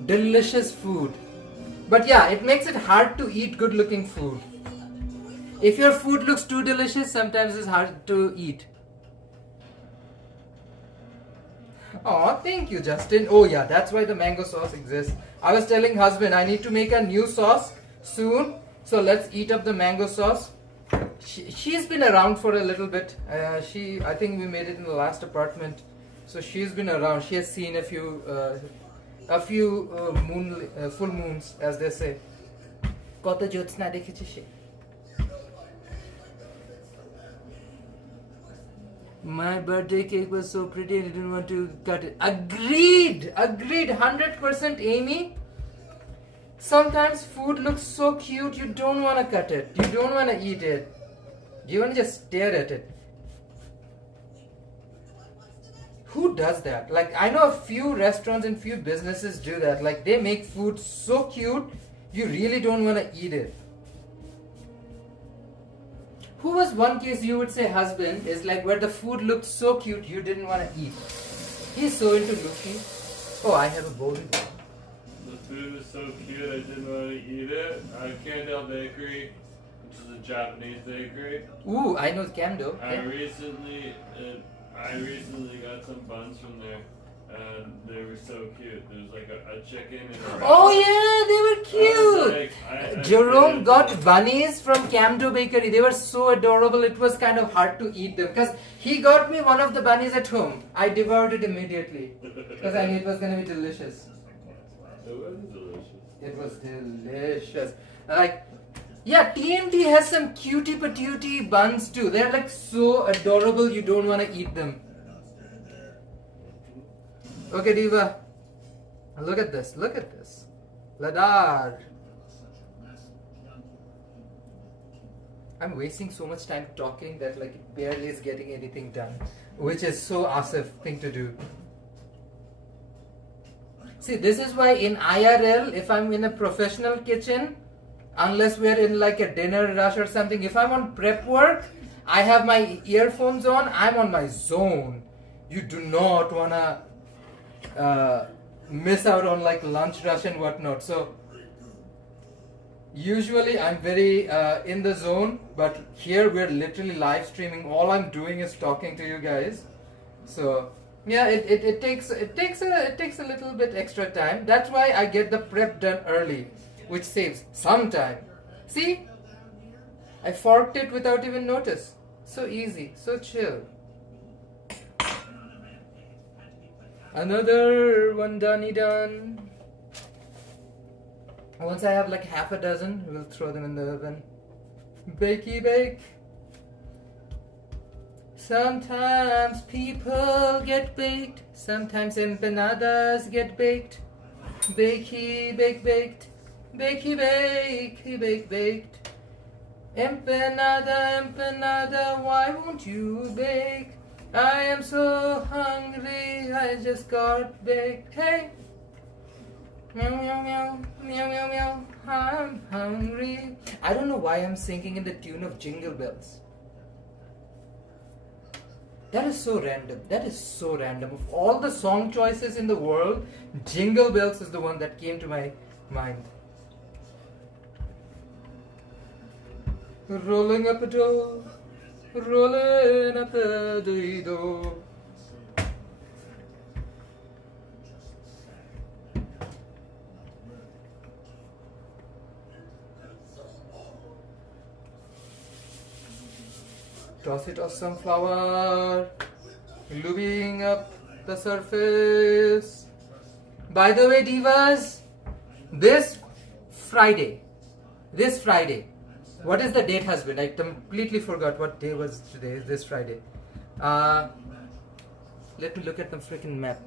Delicious food. But yeah, it makes it hard to eat good looking food. If your food looks too delicious, sometimes it's hard to eat. Oh, thank you, Justin. Oh yeah, that's why the mango sauce exists. I was telling husband I need to make a new sauce soon. So let's eat up the mango sauce. She's been around for a little bit. I think we made it in the last apartment. So she's been around. She has seen a few full moons, as they say. Kota jyotsna dekheche she. My birthday cake was so pretty and I didn't want to cut it. Agreed! Agreed! 100% Amy. Sometimes food looks so cute, you don't want to cut it. You don't want to eat it. You want to just stare at it. Who does that? Like, I know a few restaurants and few businesses do that. Like, they make food so cute, you really don't want to eat it. Who was one case you would say husband is like where the food looked so cute you didn't want to eat? He's so into looking. Oh, I have a bowl. The food was so cute I didn't want to eat it. Candle Bakery, which is a Japanese bakery. Ooh, I know Kando. I recently got some buns from there. And they were so cute. There was like a chicken and a oh yeah, they were cute. Jerome got bunnies from Camdo Bakery. They were so adorable. It was kind of hard to eat them because he got me one of the bunnies at home. I devoured it immediately because I knew it was going to be delicious. It was delicious. It was delicious. Like, yeah, TNT has some cutie patootie buns too. They're like so adorable. You don't want to eat them. Okay, Diva. Look at this. Look at this. Ladar. I'm wasting so much time talking that like it barely is getting anything done, which is so Asif thing to do. See, this is why in IRL, if I'm in a professional kitchen, unless we're in like a dinner rush or something, if I'm on prep work, I have my earphones on, I'm on my zone. You do not wanna miss out on like lunch rush and whatnot. So usually I'm very in the zone, but here we're literally live streaming. All I'm doing is talking to you guys. So yeah, it takes a little bit extra time. That's why I get the prep done early, which saves some time. See, I forked it without even notice. So easy, so chill. Another one done. Once I have like half a dozen, we'll throw them in the oven. Bakey bake. Sometimes people get baked. Sometimes empanadas get baked. Bakey bake baked. Bakey bake baked. Empanada, why won't you bake? I am so hungry, I just got baked. Hey! Meow, meow, meow, meow, meow, meow, I'm hungry. I don't know why I'm singing in the tune of Jingle Bells. That is so random. That is so random. Of all the song choices in the world, Jingle Bells is the one that came to my mind. Rolling up a dough. Rolling up the door. Toss it off some flour, lubing up the surface. By the way, divas, this Friday, what is the date, husband? I completely forgot what day was today. This Friday. Let me look at the freaking map.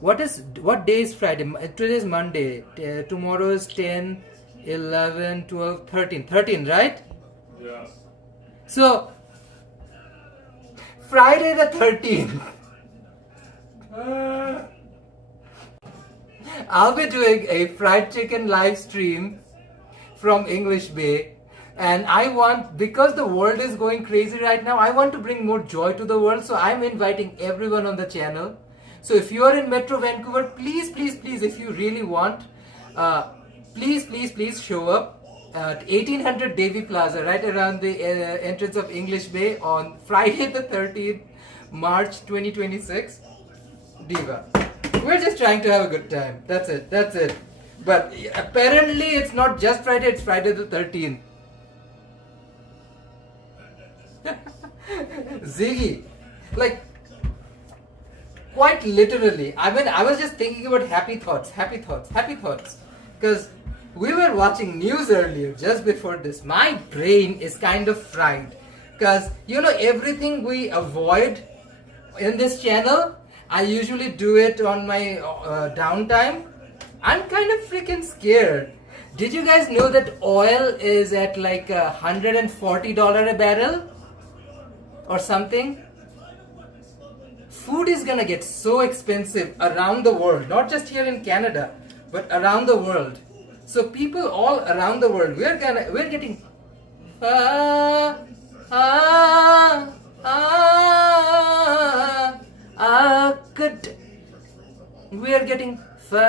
What day is Friday? Today is Monday. Tomorrow is 10, 11, 12, 13. 13, right? Yeah. So, Friday the 13th. I'll be doing a fried chicken live stream from English Bay, and I want, because the world is going crazy right now, I want to bring more joy to the world, so I'm inviting everyone on the channel. So if you are in Metro Vancouver, please, if you really want, please show up. 1800 Davy Plaza, right around the entrance of English Bay on Friday the 13th, March 2026. Diva. We're just trying to have a good time. That's it. That's it. But apparently it's not just Friday, it's Friday the 13th. Ziggy. Like, quite literally. I mean, I was just thinking about happy thoughts. Because we were watching news earlier, just before this. My brain is kind of fried. Because, you know, everything we avoid in this channel, I usually do it on my downtime. I'm kind of freaking scared. Did you guys know that oil is at like $140 a barrel? Or something? Food is gonna get so expensive around the world, not just here in Canada, but around the world. So people all around the world, we're getting good. We are getting fucked,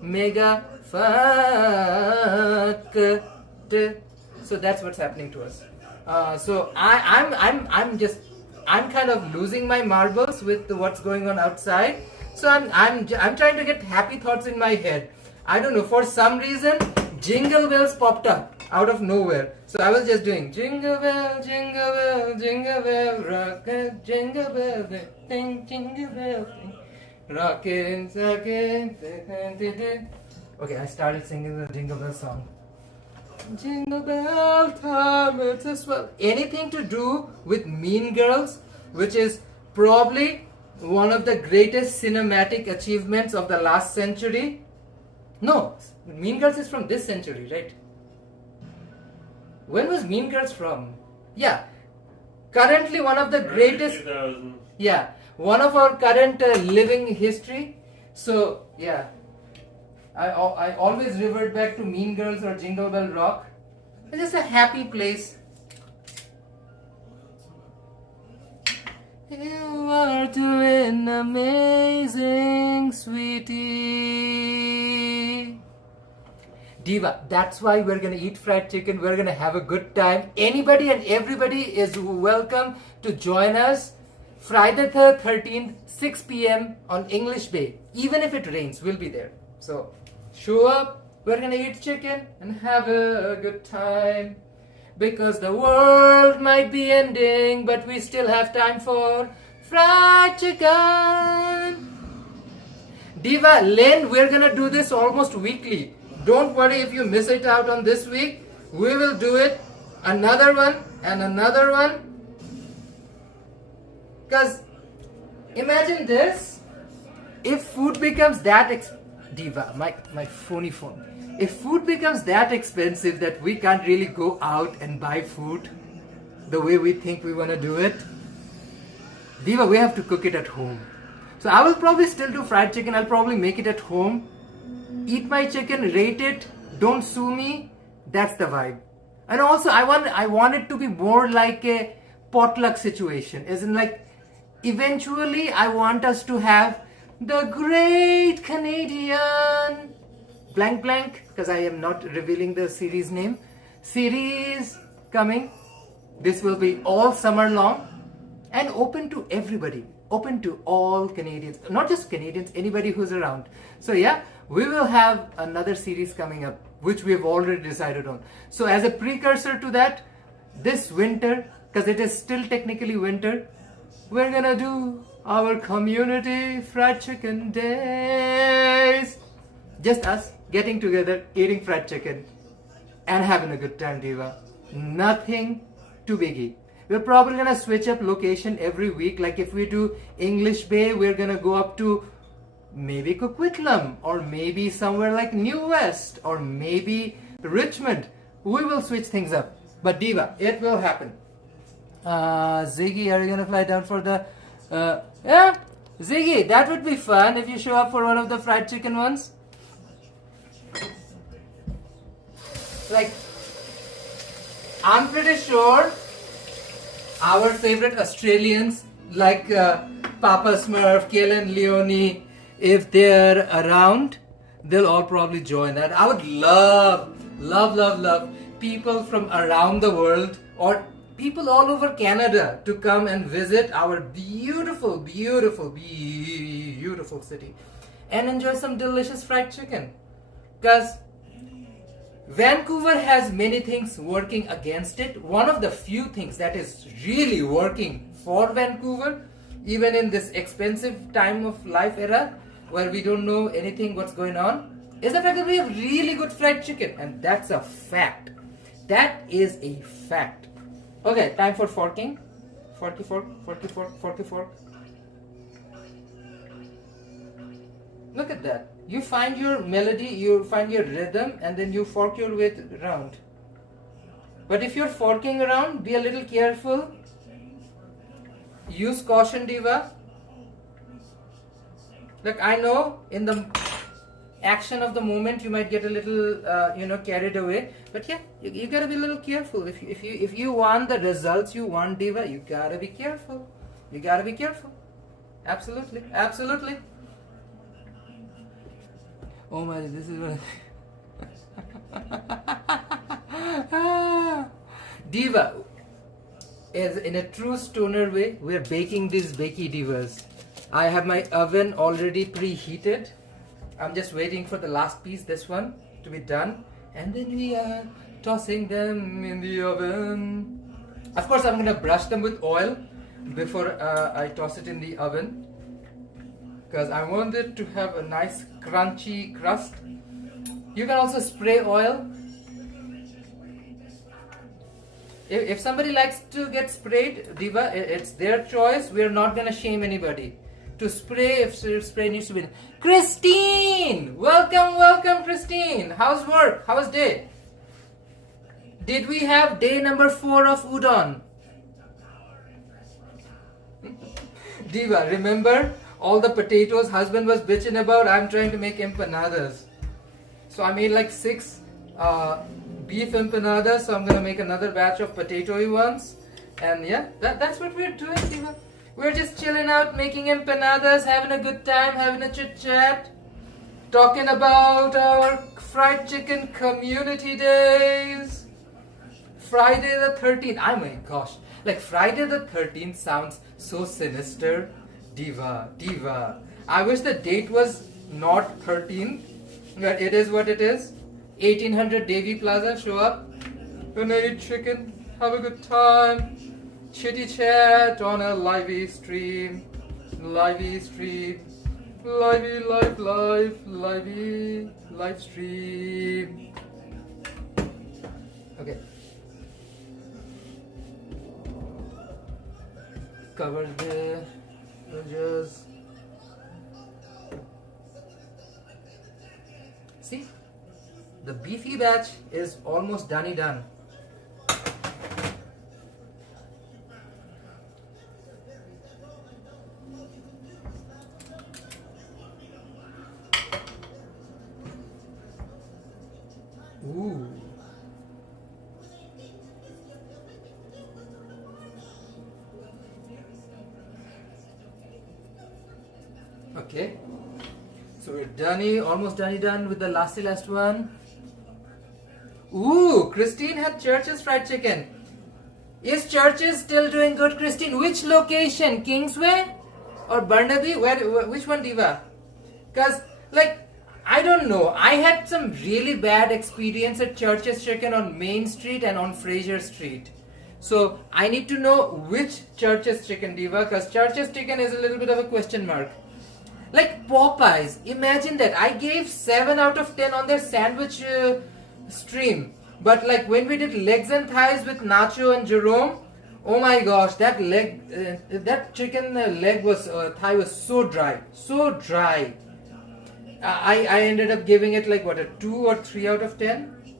mega fucked. So that's what's happening to us. So I'm kind of losing my marbles with what's going on outside. So I'm trying to get happy thoughts in my head. I don't know, for some reason jingle bells popped up out of nowhere. So I was just doing jingle bell, rockin', jingle bell, ding, jingle bell, ding, rockin', rockin'. Okay, I started singing the jingle bell song. Jingle bell time, it's a swell. Anything to do with Mean Girls, which is probably one of the greatest cinematic achievements of the last century. No, Mean Girls is from this century, right? When was Mean Girls from? Yeah, currently one of the greatest. 2000. Yeah, one of our current living history. So yeah, I always revert back to Mean Girls or Jingle Bell Rock. It's just a happy place. You are doing amazing, sweetie. Diva, that's why we're gonna eat fried chicken. We're gonna have a good time. Anybody and everybody is welcome to join us Friday the 13th, 6 p.m. on English Bay. Even if it rains, we'll be there. So show up. We're gonna eat chicken and have a good time. Because the world might be ending, but we still have time for fried chicken. Diva, Len, we're gonna do this almost weekly. Don't worry if you miss it out on this week. We will do it another one and another one. Because imagine this. If food becomes that Diva, my phony phone. If food becomes that expensive that we can't really go out and buy food the way we think we want to do it, Diva, we have to cook it at home. So I will probably still do fried chicken. I'll probably make it at home. Eat my chicken, rate it, don't sue me. That's the vibe. And also I want it to be more like a potluck situation. As in, like, eventually I want us to have the great Canadian blank blank, because I am not revealing the series name. Series coming. This will be all summer long and open to everybody. Open to all Canadians. Not just Canadians, anybody who's around. So yeah, we will have another series coming up, which we have already decided on. So as a precursor to that, this winter, because it is still technically winter, we're gonna do our community fried chicken days. Just us getting together, eating fried chicken and having a good time, Diva. Nothing too biggie. We're probably gonna switch up location every week. Like if we do English Bay, we're gonna go up to maybe Coquitlam, or maybe somewhere like New West, or maybe Richmond. We will switch things up. But Diva, it will happen. Ziggy, are you gonna fly down for the yeah, Ziggy, that would be fun if you show up for one of the fried chicken ones. Like, I'm pretty sure our favorite Australians like Papa Smurf, Kellen Leone, if they're around, they'll all probably join that. I would love people from around the world or people all over Canada to come and visit our beautiful city and enjoy some delicious fried chicken. Because Vancouver has many things working against it. One of the few things that is really working for Vancouver, even in this expensive time of life era where we don't know anything what's going on, is the fact that we have really good fried chicken. And that's a fact. That is a fact. Okay, time for forking. Forky fork. Look at that. You find your melody, you find your rhythm, and then you fork your way around. But if you're forking around, be a little careful. Use caution, Diva. Look, I know in the action of the moment you might get a little, carried away. But yeah, you gotta be a little careful. If you want the results you want, Diva, you gotta be careful. You gotta be careful. Absolutely. Oh my, this is what Diva, as in a true stoner way, we're baking these bakey divas. I have my oven already preheated. I'm just waiting for the last piece, this one, to be done. And then we are tossing them in the oven. Of course, I'm gonna brush them with oil before I toss it in the oven, because I want it to have a nice crunchy crust. You can also spray oil. If somebody likes to get sprayed, Diva, it's their choice. We're not gonna shame anybody to spray if spray needs to be. Christine! Welcome Christine! How's work? How's day? Did we have day number 4 of udon? Diva, remember all the potatoes husband was bitching about? I'm trying to make empanadas. So I made like 6 beef empanadas, so I'm gonna make another batch of potatoy ones. And yeah, that's what we're doing, Diva. We're just chilling out, making empanadas, having a good time, having a chit chat, talking about our fried chicken community days. Friday the 13th. Oh my gosh. Like Friday the 13th sounds so sinister. Diva. I wish the date was not 13th, but it is what it is. 1800 Davy Plaza, show up. Gonna eat chicken, have a good time. Chitty chat on a livey stream. Livey stream. Live stream. Okay. Cover the edges. See? The beefy batch is almost done. Ooh. Okay. So we're almost done with the last one. Ooh, Christine had Church's fried chicken. Is Church's still doing good, Christine? Which location? Kingsway or Burnaby? Which one, Diva? Because, I don't know. I had some really bad experience at Church's Chicken on Main Street and on Fraser Street. So, I need to know which Church's Chicken, Diva, because Church's Chicken is a little bit of a question mark. Like Popeyes, imagine that. I gave 7 out of 10 on their sandwich stream. But when we did legs and thighs with Nacho and Jerome, oh my gosh, that chicken thigh was so dry. I ended up giving it a 2 or 3 out of 10.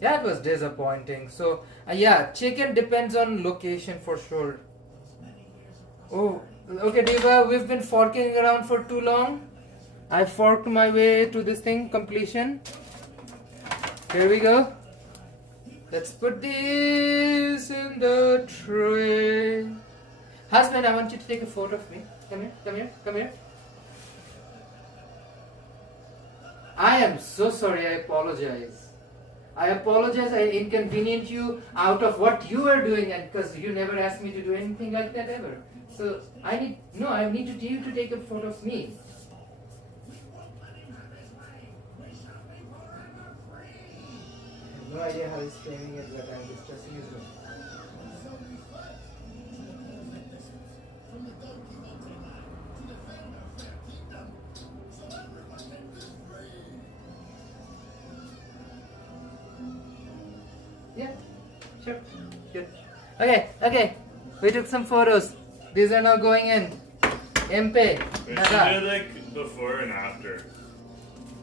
Yeah, it was disappointing. So yeah, chicken depends on location for sure. Oh, okay, Diva, we've been forking around for too long. I forked my way to this thing, completion. Here we go. Let's put this in the tray. Husband, I want you to take a photo of me. Come here. I am so sorry. I apologize. I apologize. I inconvenient you out of what you are doing, and because you never asked me to do anything like that ever. So I need you to take a photo of me. I have no idea how he's framing it, but I'm just trusting his room. Yeah, sure, good. Okay. We took some photos. These are now going in. MP. We should do like before and after.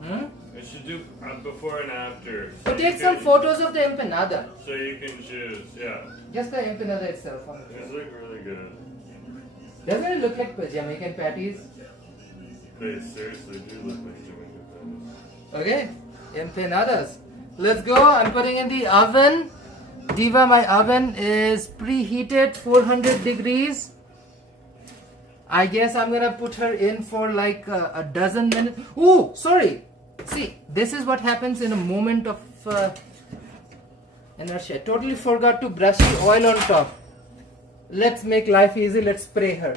Hmm? We should do before and after. So take some photos of the empanada. So you can choose, yeah. Just the empanada itself. These look really good. Doesn't it look like Jamaican patties? They seriously do look like Jamaican patties. Okay, empanadas. Let's go. I'm putting in the oven. Diva, my oven is preheated 400 degrees. I guess I'm gonna put her in for like a dozen minutes. Ooh, sorry. See, this is what happens in a moment of inertia. I totally forgot to brush the oil on top. Let's make life easy. Let's spray her.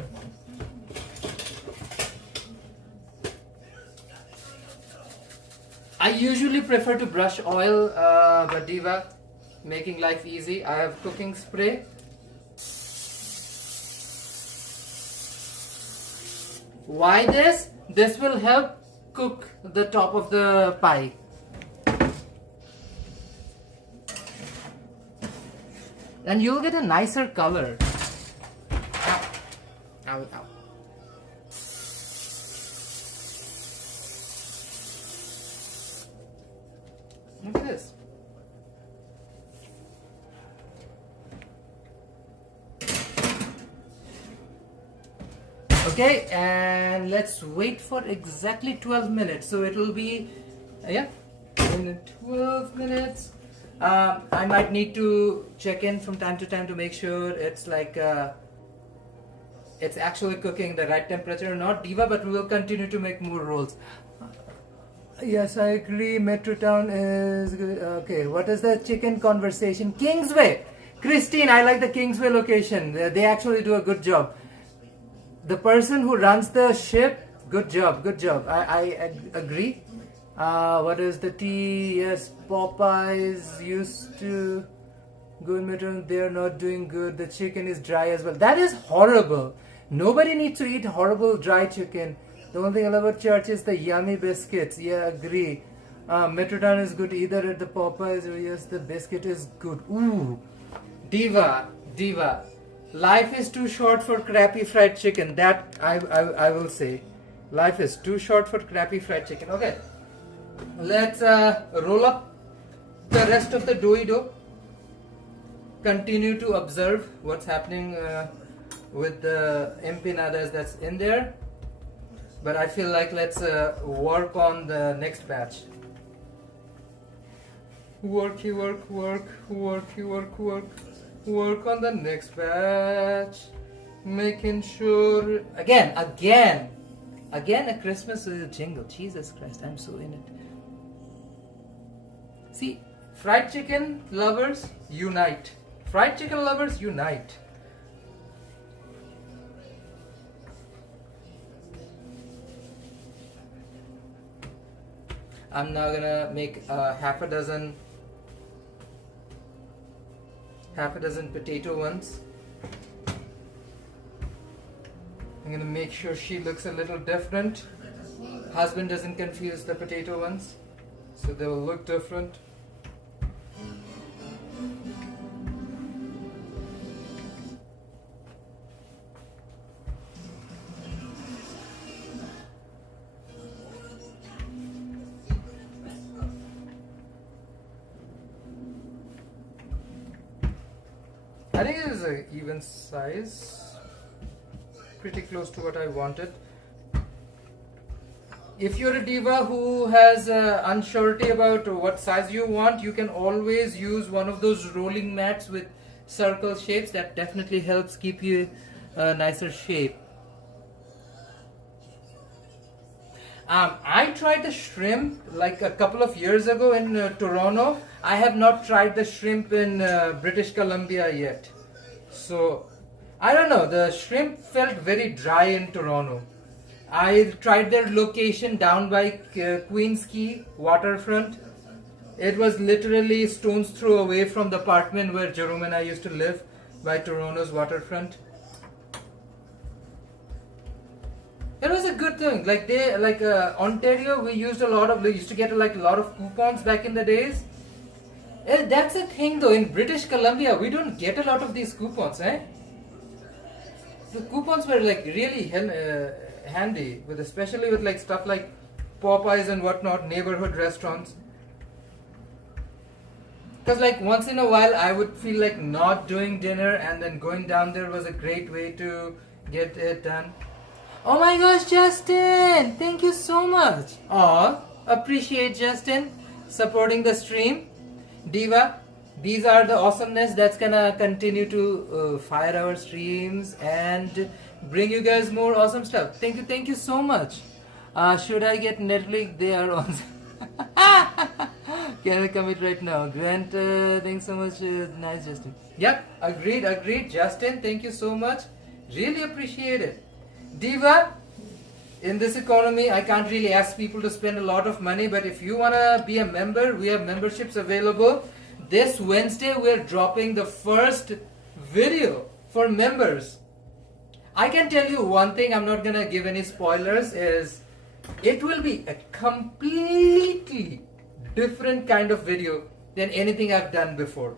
I usually prefer to brush oil, but Diva, making life easy, I have cooking spray. Why this? This will help cook the top of the pie. And you'll get a nicer color. Ow. Ow, ow. Look at this. Okay, and let's wait for exactly 12 minutes. So it will be, in 12 minutes. I might need to check in from time to time to make sure it's like it's actually cooking the right temperature or not, Diva, but we will continue to make more rolls. Yes, I agree. Metro Town is good. Okay, what is the chicken conversation? Kingsway. Christine, I like the Kingsway location. They actually do a good job. The person who runs the ship, good job, good job. I agree. What is the tea? Yes, Popeyes used to go in Metro. They are not doing good. The chicken is dry as well. That is horrible. Nobody needs to eat horrible dry chicken. The only thing I love about church is the yummy biscuits. Yeah, agree. Metrotown is good either at the Popeyes or yes, the biscuit is good. Ooh, Diva. Life is too short for crappy fried chicken. That I will say. Life is too short for crappy fried chicken. Okay, let's roll up the rest of the dough. Continue to observe what's happening with the empanadas that's in there. But I feel like let's work on the next batch. Work on the next batch. Making sure again a Christmas jingle. Jesus Christ, I'm so in it. See, fried chicken lovers unite. Fried chicken lovers unite. I'm now gonna make half a dozen potato ones. I'm gonna make sure she looks a little different. Husband doesn't confuse the potato ones, so they will look different. I think it is an even size, pretty close to what I wanted. If you're a diva who has unsurety about what size you want, you can always use one of those rolling mats with circle shapes. That definitely helps keep you a nicer shape. I tried the shrimp like a couple of years ago in Toronto. I have not tried the shrimp in British Columbia yet. So, I don't know. The shrimp felt very dry in Toronto. I tried their location down by Queen's Quay waterfront. It was literally stone's throw away from the apartment where Jerome and I used to live by Toronto's waterfront. It was a good thing. Like Ontario, we used to get like a lot of coupons back in the days. That's a thing though. In British Columbia, we don't get a lot of these coupons, eh? The coupons were like really handy, especially with like stuff like Popeyes and whatnot, neighborhood restaurants. Because like once in a while, I would feel like not doing dinner, and then going down there was a great way to get it done. Oh my gosh, Justin! Thank you so much. Aw, appreciate Justin supporting the stream. Diva, these are the awesomeness that's gonna continue to fire our streams and bring you guys more awesome stuff. Thank you so much. Should I get Netflix? They are on. Can I commit right now? Grant, thanks so much. Nice, Justin. Yep, agreed. Justin, thank you so much. Really appreciate it. Diva, in this economy, I can't really ask people to spend a lot of money, but if you want to be a member, we have memberships available. This Wednesday, we're dropping the first video for members. I can tell you one thing, I'm not going to give any spoilers, is it will be a completely different kind of video than anything I've done before.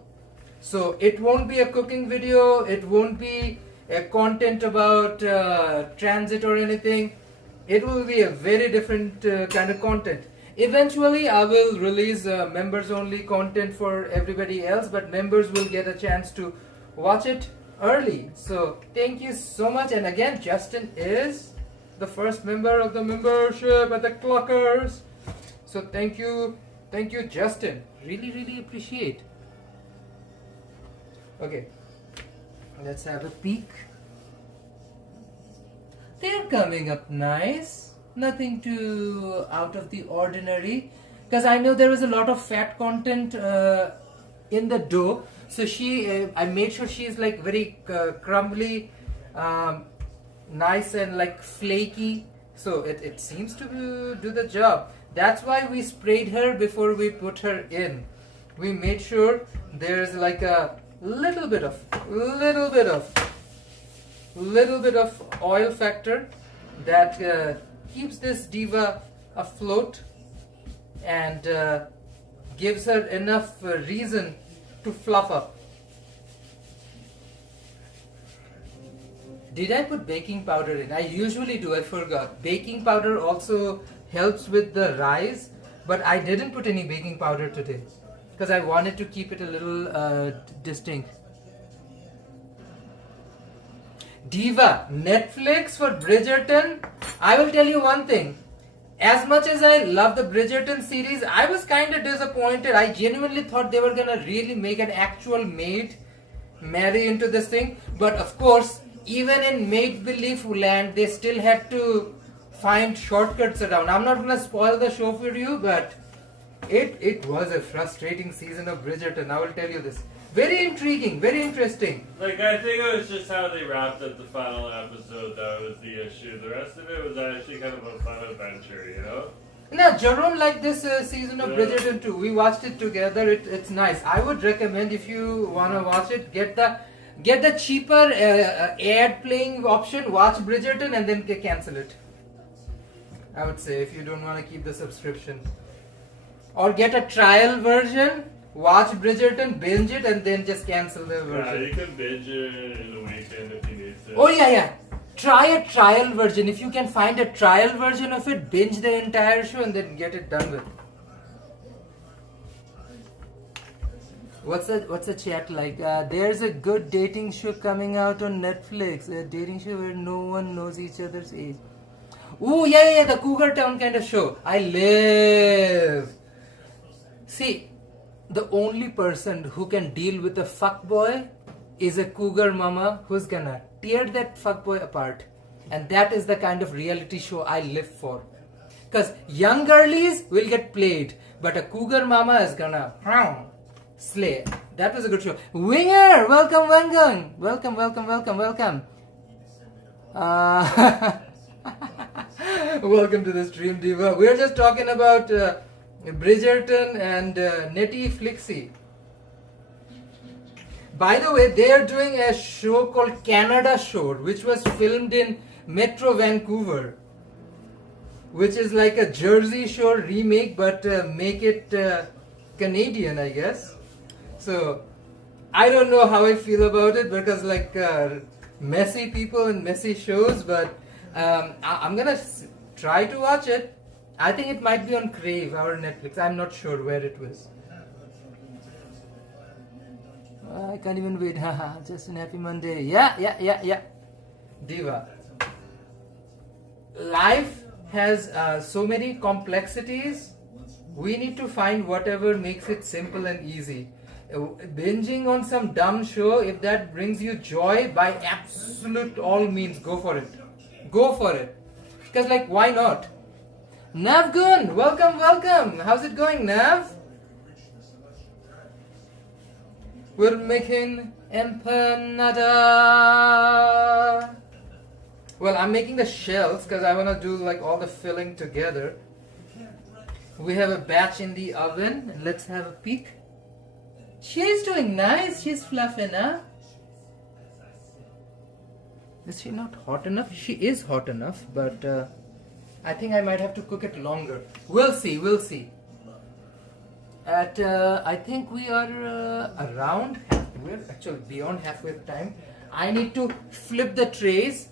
So it won't be a cooking video, it won't be a content about transit or anything. It will be a very different kind of content. Eventually I will release members only content for everybody else, but members will get a chance to watch it early. So thank you so much. And again, Justin is the first member of the membership at the Clockers. So thank you Justin. Really appreciate. Okay, let's have a peek. They're coming up nice. Nothing too out of the ordinary. Because I know there was a lot of fat content in the dough. So I made sure she's like very crumbly, nice and like flaky. So it seems to do the job. That's why we sprayed her before we put her in. We made sure there's like a little bit of oil factor that keeps this diva afloat and gives her enough reason to fluff up. Did I put baking powder in? I usually do, I forgot. Baking powder also helps with the rise, but I didn't put any baking powder today because I wanted to keep it a little distinct. Diva, Netflix for Bridgerton. I will tell you one thing. As much as I love the Bridgerton series, I was kind of disappointed. I genuinely thought they were gonna really make an actual maid marry into this thing. But of course, even in make-believe land, they still had to find shortcuts around. I'm not gonna spoil the show for you, but it was a frustrating season of Bridgerton. I will tell you this. Very intriguing, very interesting. Like, I think it was just how they wrapped up the final episode that was the issue. The rest of it was actually kind of a fun adventure, you know? Now, Jerome liked this season of Bridgerton too. We watched it together. It's nice. I would recommend, if you want to watch it, get the cheaper ad playing option, watch Bridgerton and then cancel it. I would say, if you don't want to keep the subscription. Or get a trial version. Watch Bridgerton, binge it, and then just cancel the version. Yeah, you can binge it in the weekend if you need to. Oh yeah. Try a trial version. If you can find a trial version of it, binge the entire show and then get it done with. What's the chat like? There's a good dating show coming out on Netflix. A dating show where no one knows each other's age. Oh yeah, the Cougar Town kind of show. I live. See, the only person who can deal with a fuckboy is a cougar mama who's gonna tear that fuckboy apart. And that is the kind of reality show I live for. Because young girlies will get played, but a cougar mama is gonna slay. That was a good show. Winger, welcome, welcome, welcome, welcome, welcome, welcome. Welcome to the stream, Diva. We're just talking about Bridgerton and Nettie Flixie. By the way, they are doing a show called Canada Shore, which was filmed in Metro Vancouver, which is like a Jersey Shore remake, but make it Canadian, I guess. So I don't know how I feel about it, because like messy people and messy shows, but I'm gonna try to watch it. I think it might be on Crave or Netflix. I'm not sure where it was. I can't even wait. Haha, just an happy Monday. Yeah. Diva. Life has so many complexities. We need to find whatever makes it simple and easy. Binging on some dumb show, if that brings you joy, by absolute all means, go for it. Go for it. Because like, why not? Navgun, welcome. How's it going, Nav? We're making empanada. Well, I'm making the shells because I want to do like all the filling together. We have a batch in the oven. Let's have a peek. She's doing nice. She's fluffing, huh? Is she not hot enough? She is hot enough, but I think I might have to cook it longer. We'll see. I think we are around halfway, actually beyond halfway time. I need to flip the trays,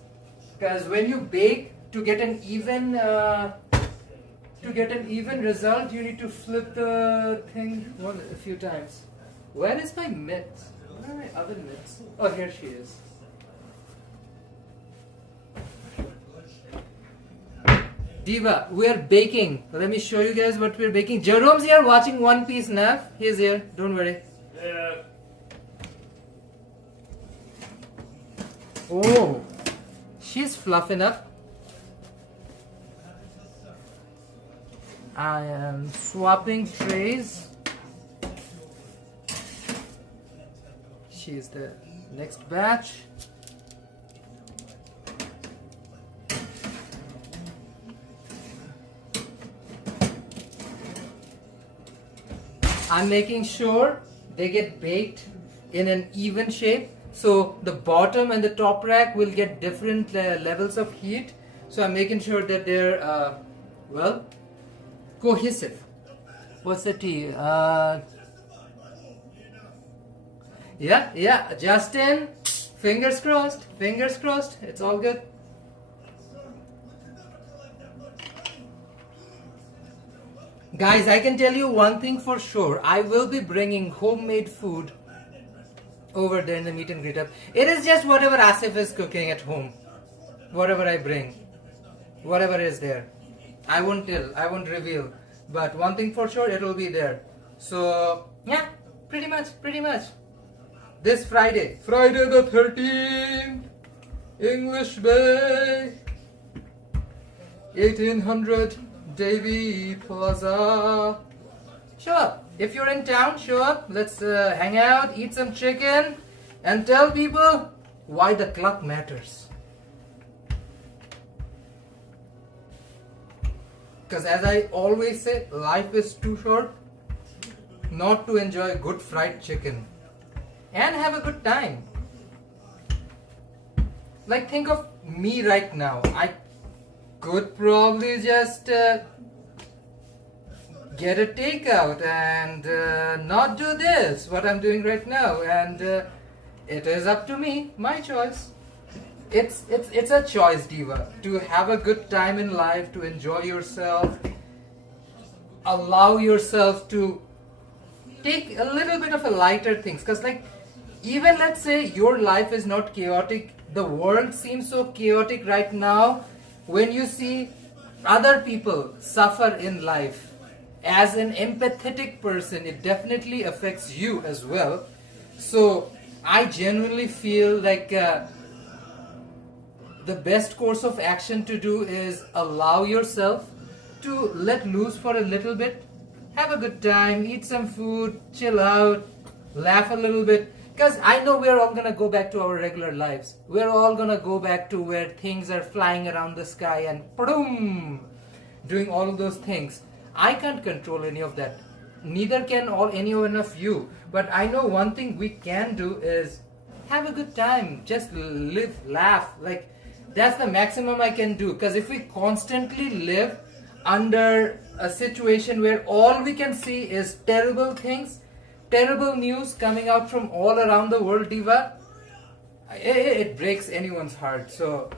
because when you bake, to get an even result, you need to flip the thing a few times. Where is my mitts? Where are my oven mitts? Oh, here she is. Diva, we are baking. Let me show you guys what we're baking. Jerome's here watching One Piece Nav. He's here. Don't worry. Yeah. Oh, she's fluffing up. I am swapping trays. She's the next batch. I'm making sure they get baked in an even shape, so the bottom and the top rack will get different levels of heat. So I'm making sure that they're cohesive. What's the tea? Yeah, Justin, fingers crossed, it's all good. Guys, I can tell you one thing for sure. I will be bringing homemade food over there in the meet and greet up. It is just whatever Asif is cooking at home. Whatever I bring. Whatever is there. I won't reveal. But one thing for sure, it will be there. So, yeah, pretty much. This Friday the 13th, English Bay, 1800 Davy Plaza. Show up. If you're in town, show up. Let's hang out, eat some chicken, and tell people why the clock matters. Because as I always say, life is too short not to enjoy good fried chicken and have a good time. Like, think of me right now. I could probably just get a takeout and not do this, what I'm doing right now, and it is up to me, my choice. It's a choice, Diva, to have a good time in life, to enjoy yourself, allow yourself to take a little bit of a lighter things, because like, even let's say your life is not chaotic, the world seems so chaotic right now. When you see other people suffer in life, as an empathetic person, it definitely affects you as well. So I genuinely feel like the best course of action to do is allow yourself to let loose for a little bit, have a good time, eat some food, chill out, laugh a little bit. Because I know we're all going to go back to our regular lives. We're all going to go back to where things are flying around the sky and boom, doing all of those things. I can't control any of that. Neither can any one of you. But I know one thing we can do is have a good time. Just live, laugh. Like, that's the maximum I can do. Because if we constantly live under a situation where all we can see is terrible things, terrible news coming out from all around the world, Diva, it breaks anyone's heart. So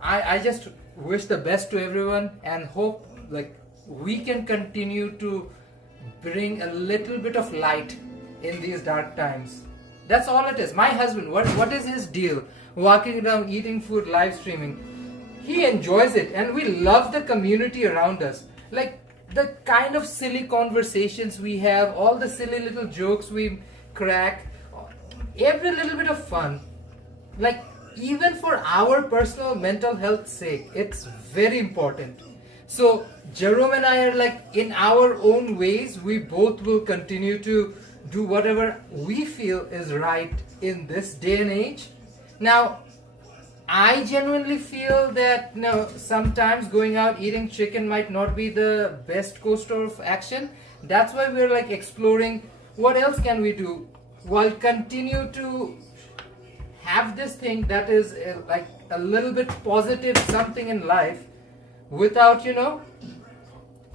I just wish the best to everyone and hope like we can continue to bring a little bit of light in these dark times. That's all it is. My husband, what is his deal? Walking around, eating food, live streaming. He enjoys it, and we love the community around us. Like the kind of silly conversations we have, all the silly little jokes we crack, every little bit of fun. Like even for our personal mental health's sake, it's very important. So Jerome and I are like, in our own ways, we both will continue to do whatever we feel is right in this day and age. Now, I genuinely feel that sometimes going out eating chicken might not be the best course of action. That's why we're like exploring what else can we do while continue to have this thing that is like a little bit positive something in life without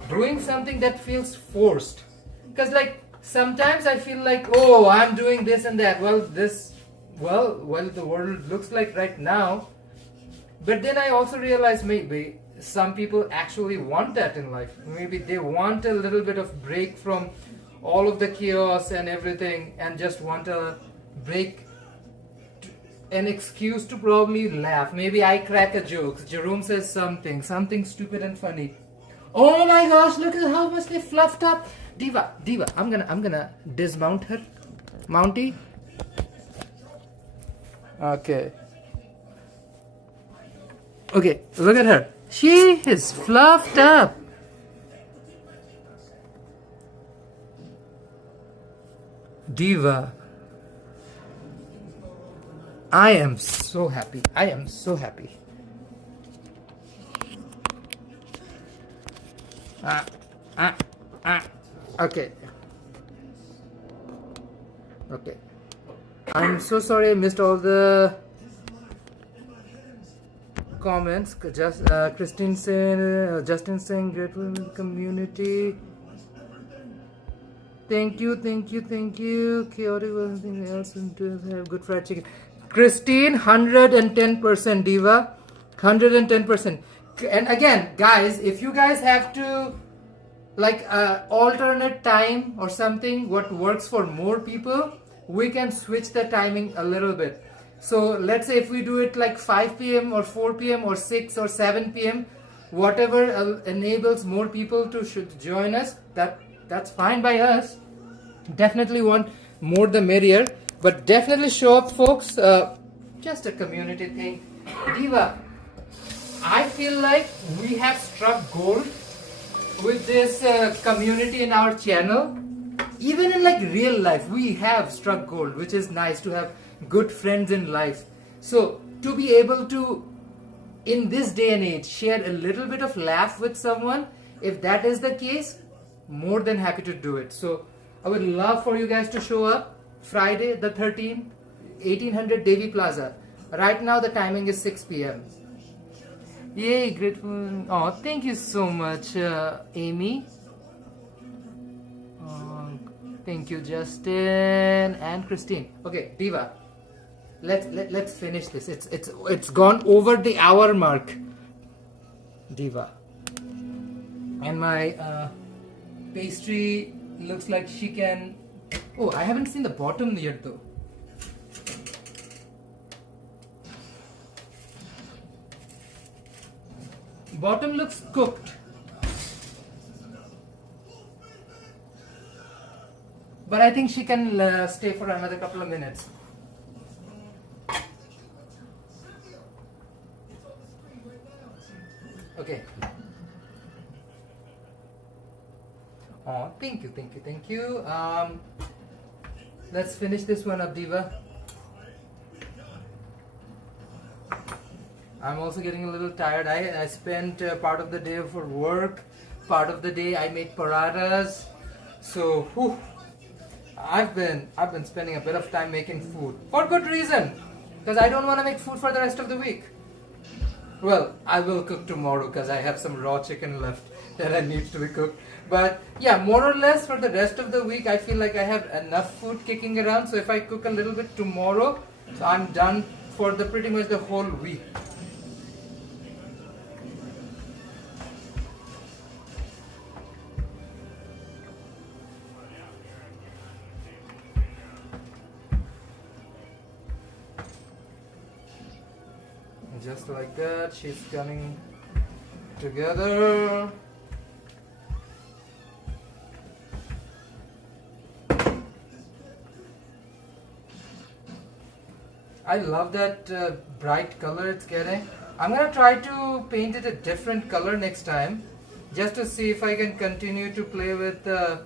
doing something that feels forced. Because like sometimes I feel like, oh, I'm doing this and that. Well, the world looks like right now. But then I also realize maybe some people actually want that in life. Maybe they want a little bit of break from all of the chaos and everything and just want a break, an excuse to probably laugh. Maybe I crack a joke. Jerome says something stupid and funny. Oh my gosh, look at how much they fluffed up. Diva, I'm gonna dismount her. Mountie. Okay, look at her. She is fluffed up. Diva. I am so happy. Okay. I'm so sorry I missed all the comments. Just Christine saying, Justin saying, grateful in the community. Thank you. Chaotic or anything else and to have good fried chicken. Christine, 110%, Diva, 110%. And again, guys, if you guys have to like alternate time or something, what works for more people, we can switch the timing a little bit. So let's say if we do it like 5 p.m. or 4 p.m. or 6 or 7 p.m., whatever enables more people to join us, that's fine by us. Definitely want more the merrier, but definitely show up, folks. Just a community thing. Diva, I feel like we have struck gold with this community in our channel. Even in like real life, we have struck gold, which is nice to have good friends in life. So to be able to, in this day and age, share a little bit of laugh with someone, if that is the case, more than happy to do it. So I would love for you guys to show up Friday the 13th, 1800 Devi Plaza. Right now the timing is 6 p.m. Yay, grateful. Oh, thank you so much, Amy. Thank you, Justin and Christine. Okay, Diva, let's finish this. It's gone over the hour mark, Diva. And my pastry looks like she can. Oh, I haven't seen the bottom yet though. Bottom looks cooked, but I think she can stay for another couple of minutes. Okay. Oh, thank you, thank you, thank you. Let's finish this one up, Diva. I'm also getting a little tired. I spent part of the day for work, part of the day I made parathas. So, whew, I've been spending a bit of time making food for good reason, because I don't want to make food for the rest of the week. Well, I will cook tomorrow because I have some raw chicken left that needs to be cooked. But yeah, more or less for the rest of the week, I feel like I have enough food kicking around. So if I cook a little bit tomorrow, so I'm done for the pretty much the whole week. Just like that, she's coming together. I love that bright color it's getting. I'm gonna try to paint it a different color next time, just to see if I can continue to play with the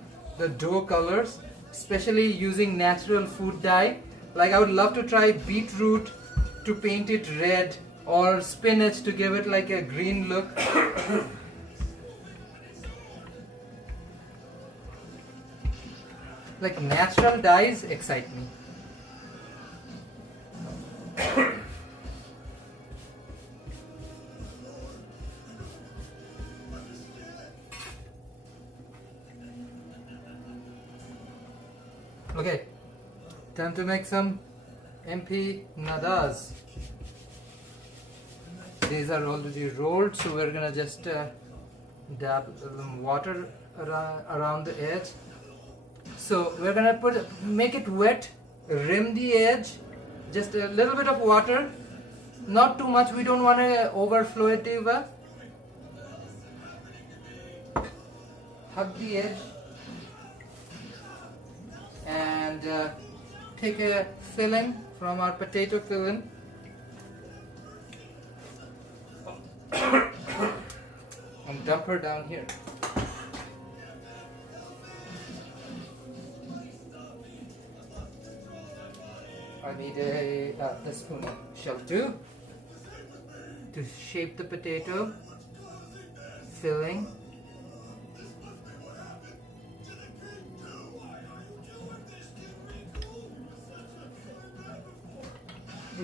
dough colors, especially using natural food dye. Like I would love to try beetroot to paint it red, or spinach to give it like a green look. Like natural dyes excite me. Okay, time to make some empanadas. These are already rolled, so we're gonna just dab some water around the edge. So we're gonna make it wet, rim the edge, just a little bit of water, not too much. We don't want to overflow it, Diva. Hug the edge and take a filling from our potato filling. And dump her down here. I need a spoon shell too to shape the potato filling.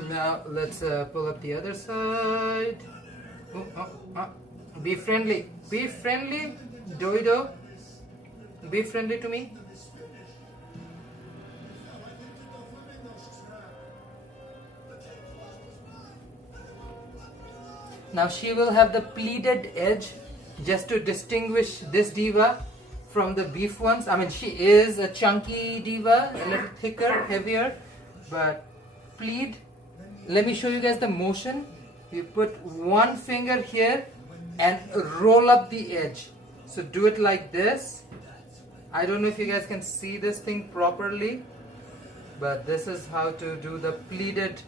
Now let's pull up the other side. Be friendly. Be friendly, Doido. Be friendly to me. Now she will have the pleated edge just to distinguish this diva from the beef ones. I mean, she is a chunky diva, a little thicker, heavier, but pleat. Let me show you guys the motion. You put one finger here and roll up the edge. So do it like this. I don't know if you guys can see this thing properly, but this is how to do the pleated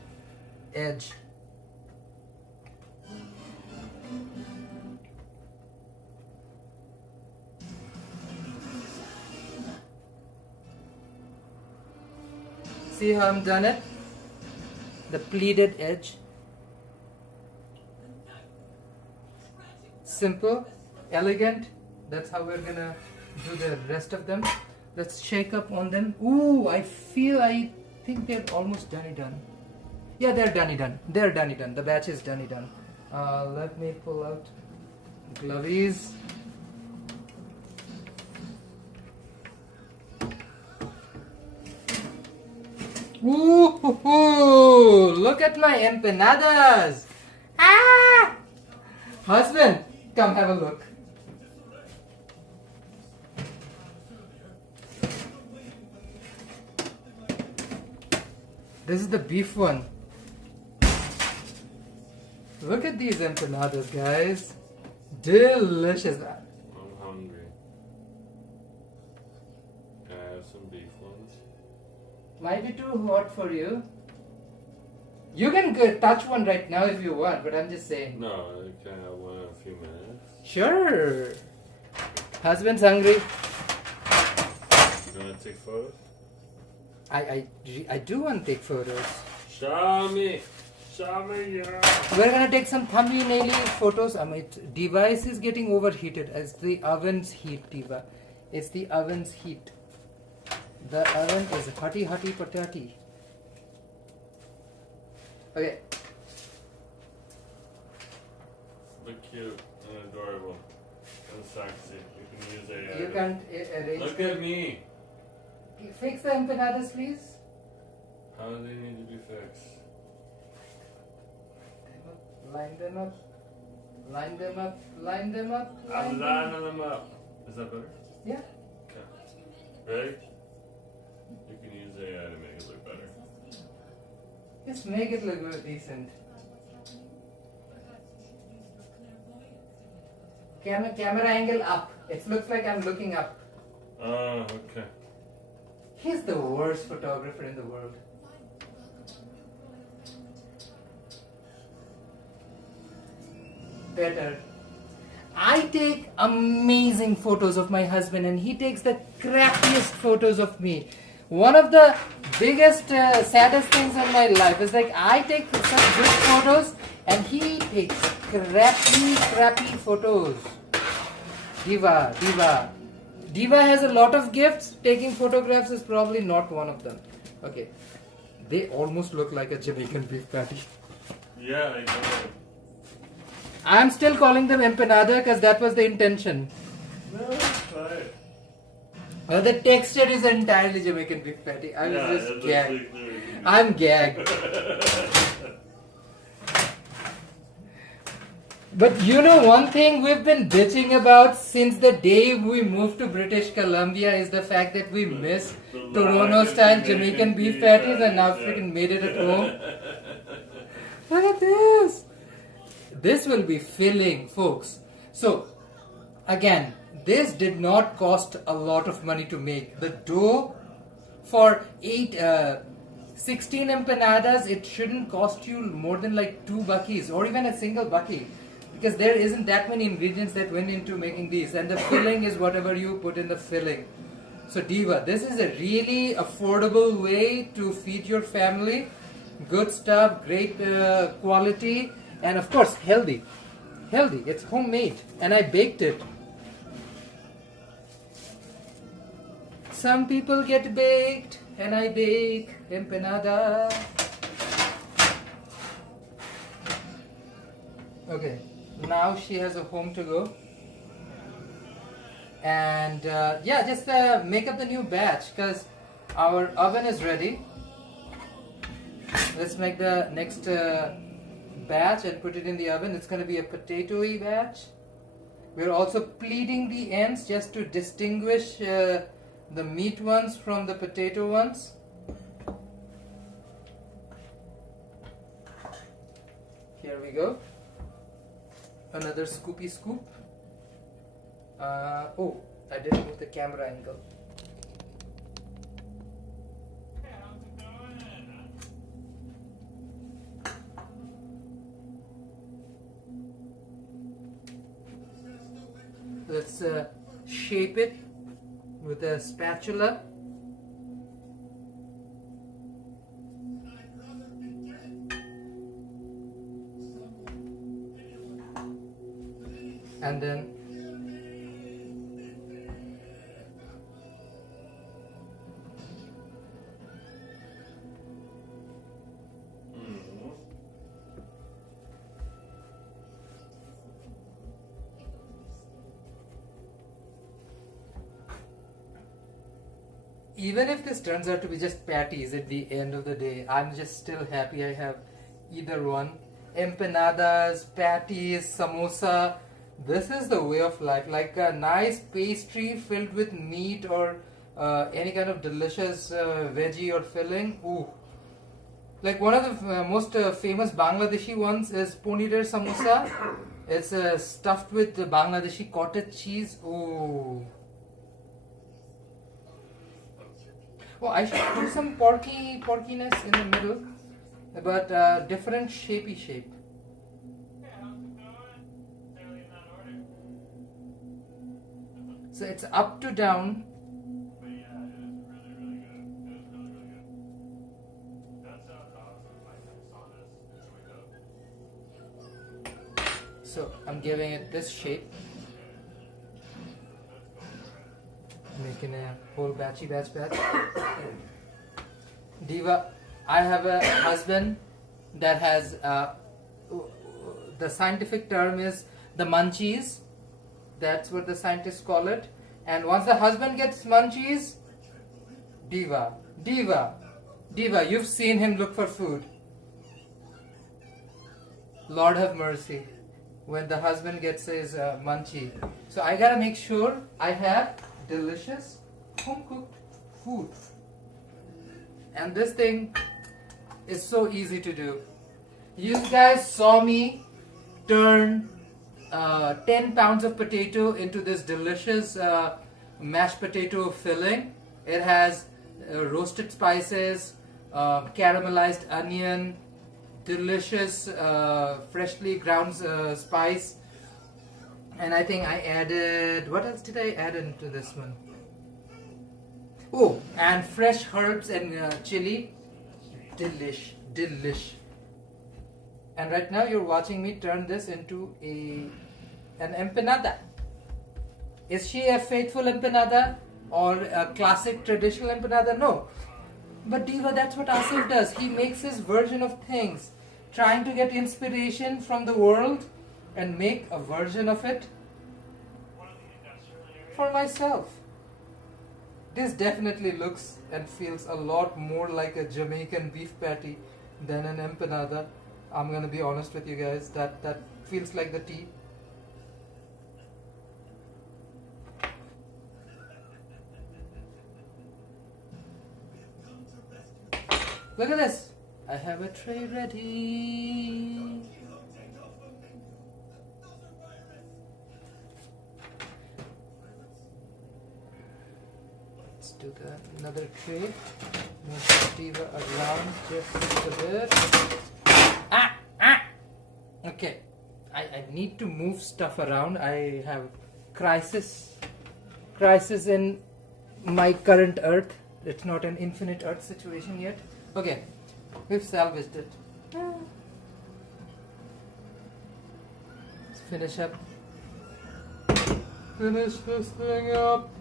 edge. See how I'm done it? The pleated edge. Simple, elegant. That's how we're gonna do the rest of them. Let's shake up on them. Ooh, I think they're almost done. Yeah, they're done. They're done. The batch is done. Let me pull out glovies. Ooh, look at my empanadas. Ah! Husband, come have a look. This is the beef one. Look at these empanadas, guys. Delicious. I'm hungry. Can I have some beef ones? Might be too hot for you. You can touch one right now if you want, but I'm just saying. No, I can have one in a few minutes. Sure. Husband's hungry. want to take photos? I do want to take photos. Show me. Show me your. We're gonna take some thumbnail photos. Device is getting overheated as the oven's heat, Diva. It's the oven's heat. The oven is hotty patati. Okay. Look cute and adorable and sexy. You can use AI. You can't arrange. Look at me. Fix the empanadas, please. How do they need to be fixed? Line them up. Line them up. Line them up. I'm lining them up. Is that better? Yeah. Okay. Ready? You can use AI to make it look better. Just make it look decent. Camera angle up. It looks like I'm looking up. Oh, okay. He's the worst photographer in the world. Better. I take amazing photos of my husband and he takes the crappiest photos of me. One of the biggest, saddest things in my life is like I take such good photos and he takes crappy photos. Diva. Diva has a lot of gifts. Taking photographs is probably not one of them. Okay. They almost look like a Jamaican beef patty. Yeah, I know. I'm still calling them empanada because that was the intention. No, it's fine. Well, the texture is entirely Jamaican beef patty. I was just gagged. I'm gagged. But you know, one thing we've been bitching about since the day we moved to British Columbia is the fact that we miss Toronto-style Jamaican beef patties and now freaking made it at home. Look at this. This will be filling, folks. So, again, this did not cost a lot of money to make. The dough for 16 empanadas, it shouldn't cost you more than like $2 or even a single bucky. Because there isn't that many ingredients that went into making these. And the filling is whatever you put in the filling. So Diva, this is a really affordable way to feed your family. Good stuff, great quality. And of course, healthy. Healthy. It's homemade. And I baked it. Some people get baked. And I bake empanada. Okay. Now she has a home to go. And yeah, just make up the new batch. Because our oven is ready. Let's make the next batch and put it in the oven. It's going to be a potato-y batch. We're also pleating the ends just to distinguish the meat ones from the potato ones. Here we go. Another scoopy scoop. Oh, I didn't move the camera angle. Let's shape it with a spatula. And then even if this turns out to be just patties at the end of the day, I'm just still happy I have either one. Empanadas, patties, samosa. This is the way of life. Like a nice pastry filled with meat or any kind of delicious veggie or filling. Ooh. Like one of the most famous Bangladeshi ones is Paneer samosa. It's stuffed with Bangladeshi cottage cheese. Ooh. Oh, I should do some porkiness in the middle, but different shapey shape. So it's up to down. So I'm giving it this shape. Making a whole batch. Diva, I have a husband that has the scientific term is the munchies. That's what the scientists call it. And once the husband gets munchies, Diva, you've seen him look for food. Lord have mercy. When the husband gets his munchie. So I gotta make sure I have delicious home cooked food. And this thing is so easy to do. You guys saw me turn 10 pounds of potato into this delicious mashed potato filling. It has roasted spices, caramelized onion, delicious freshly ground spice, and I think I added, what else did I add into this one? Oh, and fresh herbs and chili. Delish. And right now you're watching me turn this into an empanada. Is she a faithful empanada or a classic traditional empanada? No. But Diva, that's what Asif does. He makes his version of things, trying to get inspiration from the world and make a version of it for myself. This definitely looks and feels a lot more like a Jamaican beef patty than an empanada. I'm gonna be honest with you guys, that feels like the tea. Look at this. I have a tray ready. Let's do another tray. Move the Diva around just a bit. Okay. I need to move stuff around. I have crisis in my current earth. It's not an infinite earth situation yet. Okay, we've salvaged it. Let's finish up. Finish this thing up.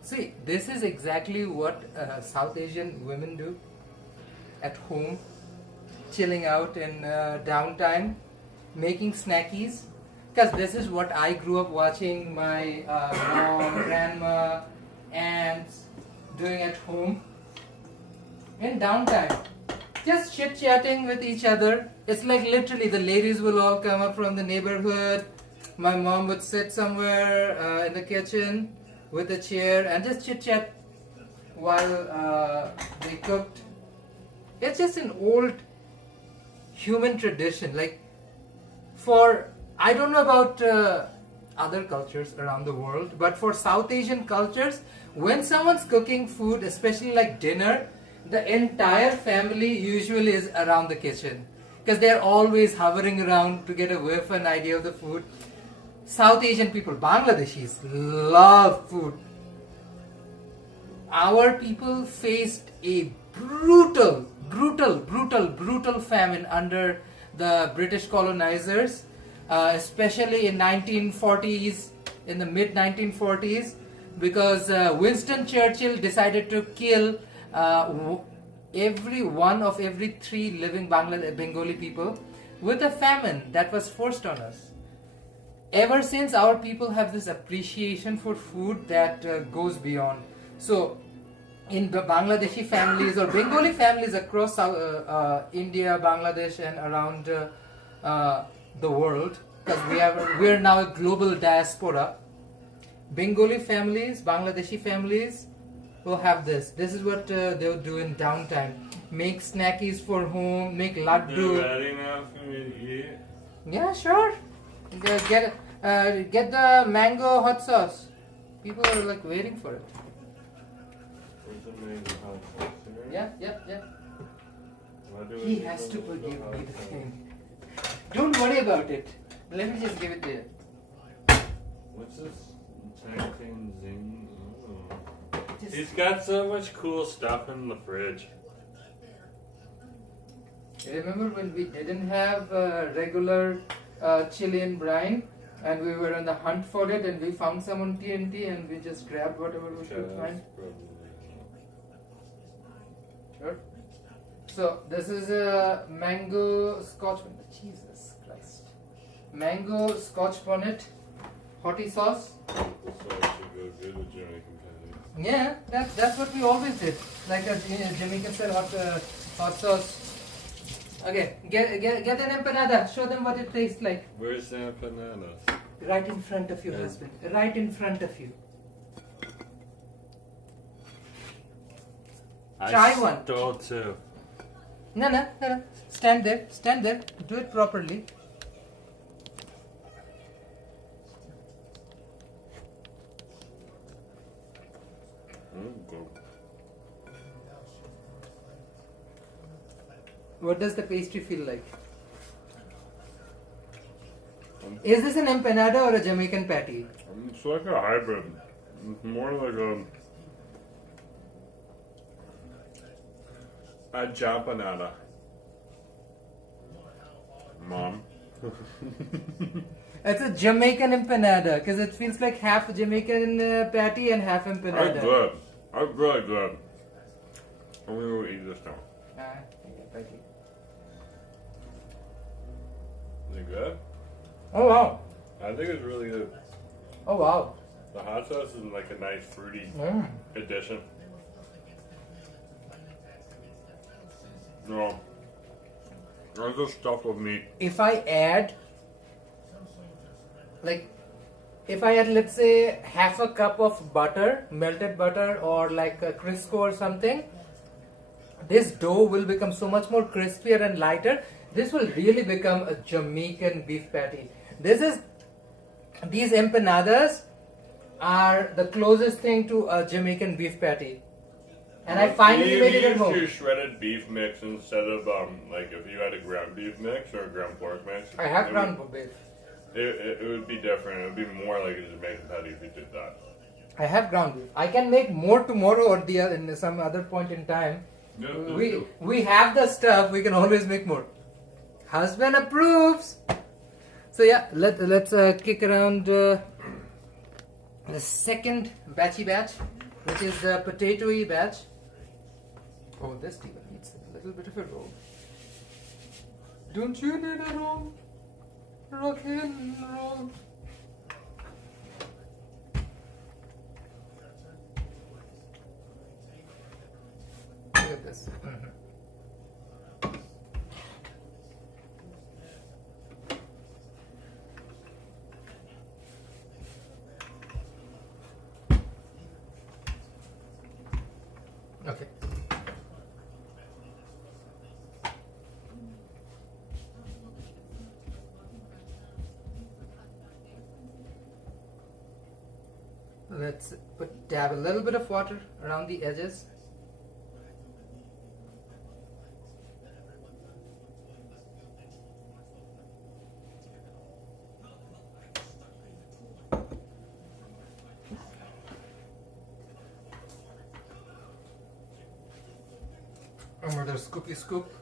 See, this is exactly what South Asian women do at home, chilling out in downtime, making snackies. Because this is what I grew up watching my mom, grandma, aunts doing at home in downtime. Just chit-chatting with each other. It's like literally the ladies will all come up from the neighborhood. My mom would sit somewhere in the kitchen with a chair and just chit-chat while they cooked. It's just an old human tradition. Like, I don't know about other cultures around the world, but for South Asian cultures, when someone's cooking food, especially like dinner, the entire family usually is around the kitchen because they're always hovering around to get a whiff and idea of the food. South Asian people, Bangladeshis, love food. Our people faced a brutal famine under the British colonizers. Especially in 1940s, in the mid 1940s, because Winston Churchill decided to kill every 3 living Bengali people with a famine that was forced on us. Ever since, our people have this appreciation for food that goes beyond. So, in the Bangladeshi families or Bengali families across India, Bangladesh, and around the world, because we are now a global diaspora. Bengali families, Bangladeshi families will have this. This is what they'll do in downtime. Make snackies for home, make laddu. They're ready now for me to eat. Yeah, sure. Get the mango hot sauce. People are like waiting for it. Where's the mango hot sauce here? Yeah. Why do He we has need to the forgive hot me the sauce? thing. Don't worry about it. Let me just give it to you. What's this? Tacting zing? Oh. He's got so much cool stuff in the fridge. Remember when we didn't have regular Chilean brine and we were on the hunt for it and we found some on TNT and we just grabbed whatever we could find? Sure. So this is a mango scotch. Jesus Christ. Mango scotch bonnet hottie sauce. Yeah, that's what we always did. Like a Jamaican style hot sauce. Okay, get an empanada. Show them what it tastes like. Where's the empanadas? Right in front of you, husband. Right in front of you. Try one. Stole two. No. Stand there. Do it properly. What does the pastry feel like? Is this an empanada or a Jamaican patty? It's like a hybrid. It's more like a jampanada. Mom. It's a Jamaican empanada because it feels like half Jamaican patty and half empanada. That's good. That's really good. I'm going to eat this now. Thank you. Is it good? Oh wow. I think it's really good. Oh wow. The hot sauce is like a nice fruity addition. No. There's just stuff with meat. If I add let's say half a cup of butter, melted butter or like a Crisco or something, this dough will become so much more crispier and lighter. This will really become a Jamaican beef patty. These empanadas are the closest thing to a Jamaican beef patty. And I finally made it at home. You use your shredded beef mix instead of like if you had a ground beef mix or a ground pork mix. I have ground beef. It would be different. It would be more like a Jamaican patty if you did that. I have ground beef. I can make more tomorrow or in some other point in time. Yeah, we have the stuff. We can always make more. Husband approves. So yeah, let's kick around the second batch, which is the potato-y batch. Oh, this even needs a little bit of a roll. Don't you need a roll? Rock and roll. Look at this. Okay. Let's dab a little bit of water around the edges. Another scoopy scoop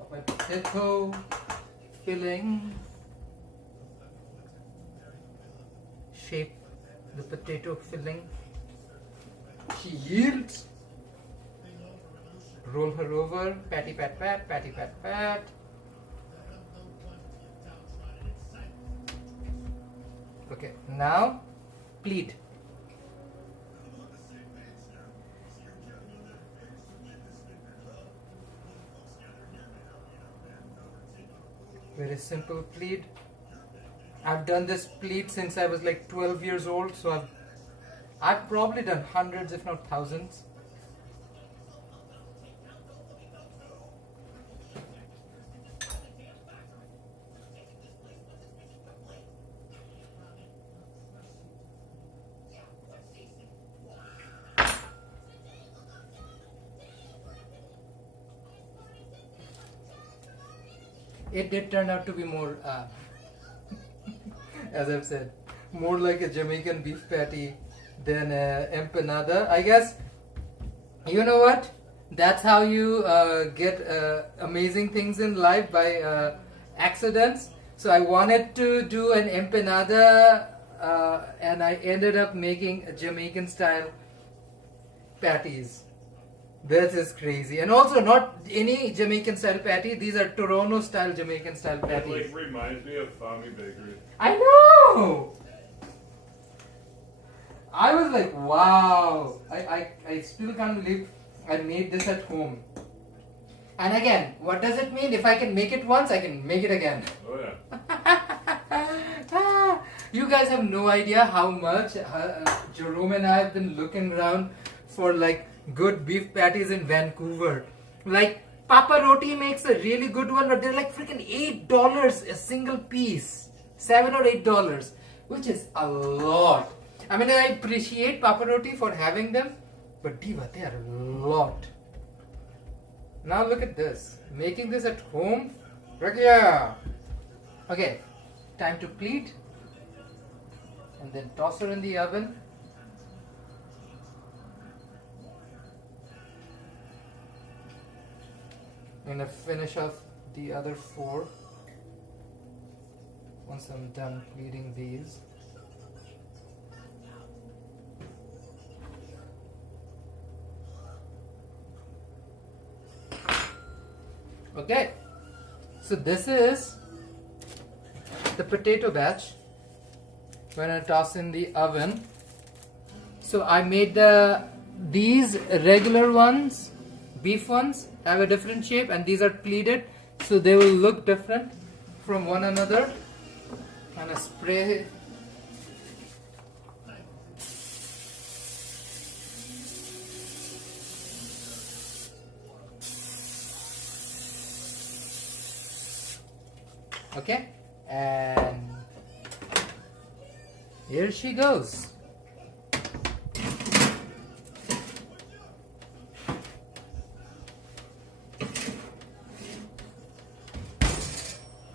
of my potato filling. Shape the potato filling. She yields. Roll her over. Patty pat pat, patty pat pat. Okay, now pleat. Very simple pleat. I've done this pleat since I was like 12 years old, so I've probably done hundreds if not thousands. It did turn out to be more, as I've said, more like a Jamaican beef patty than empanada. I guess You know what? That's how you get amazing things in life, by accidents. So I wanted to do an empanada, and I ended up making Jamaican style patties. This is crazy. And also, not any Jamaican style patty, these are Toronto style Jamaican style It patties. like reminds me of Fami Bakery. I know! I was like, wow. I still can't believe I made this at home. And again, what does it mean? If I can make it once, I can make it again. Oh yeah. You guys have no idea how much Jerome and I have been looking around for like good beef patties in Vancouver. Like Papa Roti makes a really good one, but they're like freaking $8 a single piece, $7 or $8, which is a lot. I mean, I appreciate Papa Roti for having them, but Diva, they are a lot. Now look at this, making this at home. Yeah. Okay, time to pleat, and then toss her in the oven. I'm gonna finish off the other 4 once I'm done pleating these. Okay, so this is the potato batch. We're gonna toss in the oven. So I made these regular ones, beef ones, have a different shape, and these are pleated, so they will look different from one another. And a spray. Okay, and here she goes.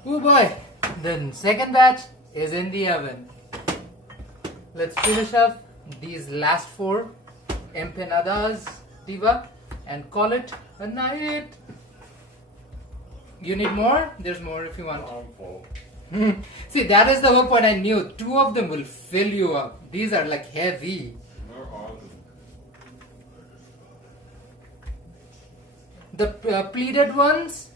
Oh boy, the second batch is in the oven. Let's finish up these last 4 empanadas, Diva, and call it a night. You need more? There's more if you want. I'm full. See, that is the whole point. I knew 2 of them will fill you up. These are like heavy. They're awesome. The pleated ones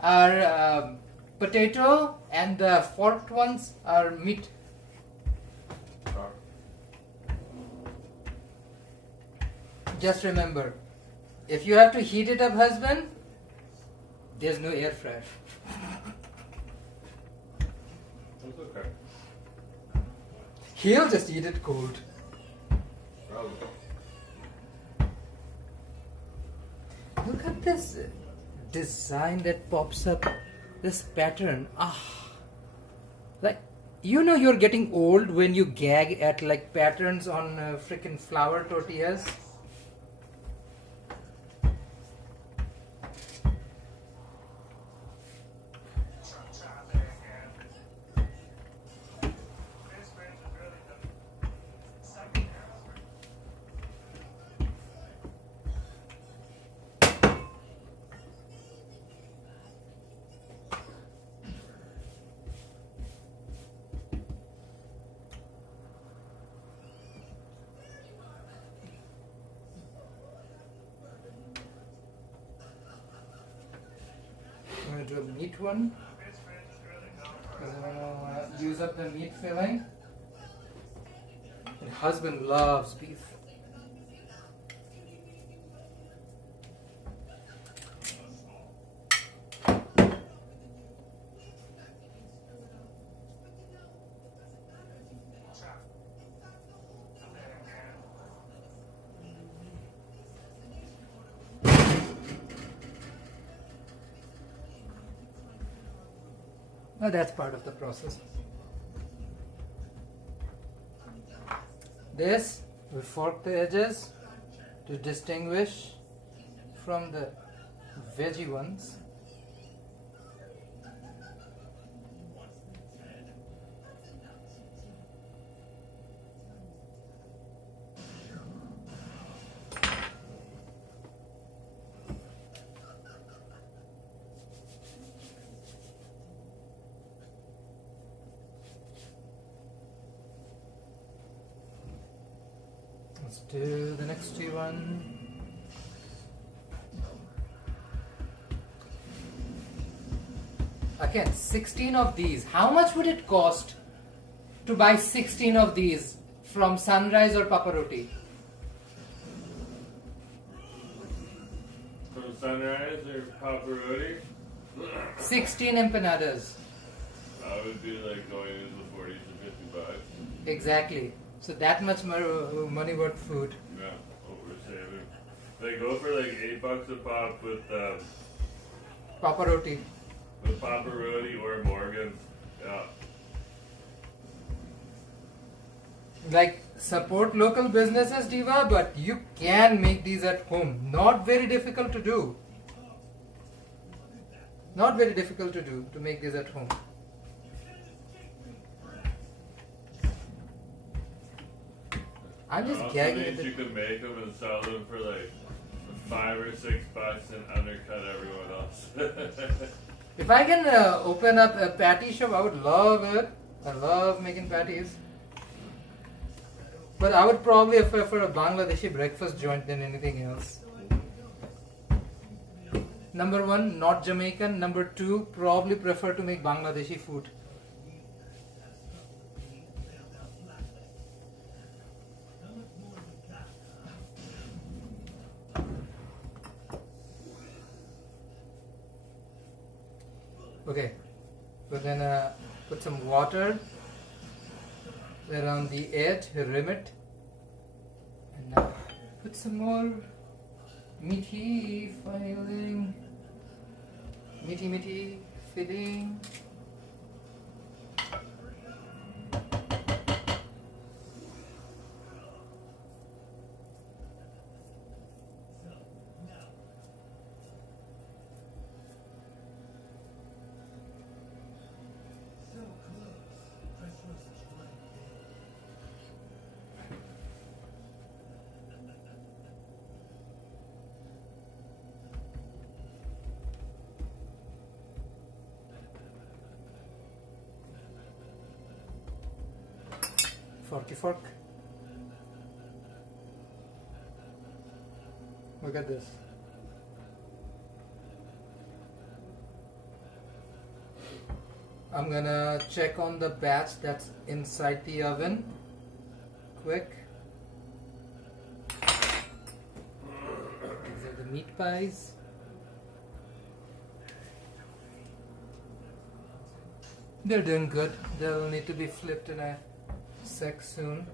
are potato, and the forked ones are meat. Just remember, if you have to heat it up, husband, there's no air fryer. It's okay. He'll just eat it cold. Probably. Look at this design that pops up. This pattern. Like, you know you're getting old when you gag at like patterns on freaking flour tortillas. I'm going to do a meat one because I'm going to use up the meat filling. My husband loves beef. Now that's part of the process. This, we fork the edges to distinguish from the veggie ones. Let's do the next one. Again, 16 of these. How much would it cost to buy 16 of these from Sunrise or Papa Roti? From Sunrise or Papa Roti? 16 empanadas. I would be like going into the 40s to 50 bucks. Exactly. So that much money worth food. Yeah, what we're saving. They go for like $8 a pop with Papa Roti. Papa Roti or Morgan's. Yeah. Like, support local businesses, Diva, but you can make these at home. Not very difficult to do. Not very difficult to do, to make these at home. I'm just gagging at You could make them and sell them for like $5 or $6 and undercut everyone else. If I can open up a patty shop, I would love it. I love making patties. But I would probably prefer a Bangladeshi breakfast joint than anything else. Number one, not Jamaican. Number two, probably prefer to make Bangladeshi food. Okay, we're gonna put some water around the edge, rim it, and now put some more meaty filling, meaty filling. Forky fork. Look at this. I'm gonna check on the batch that's inside the oven. Quick. These are the meat pies. They're doing good. They'll need to be flipped in a sec soon.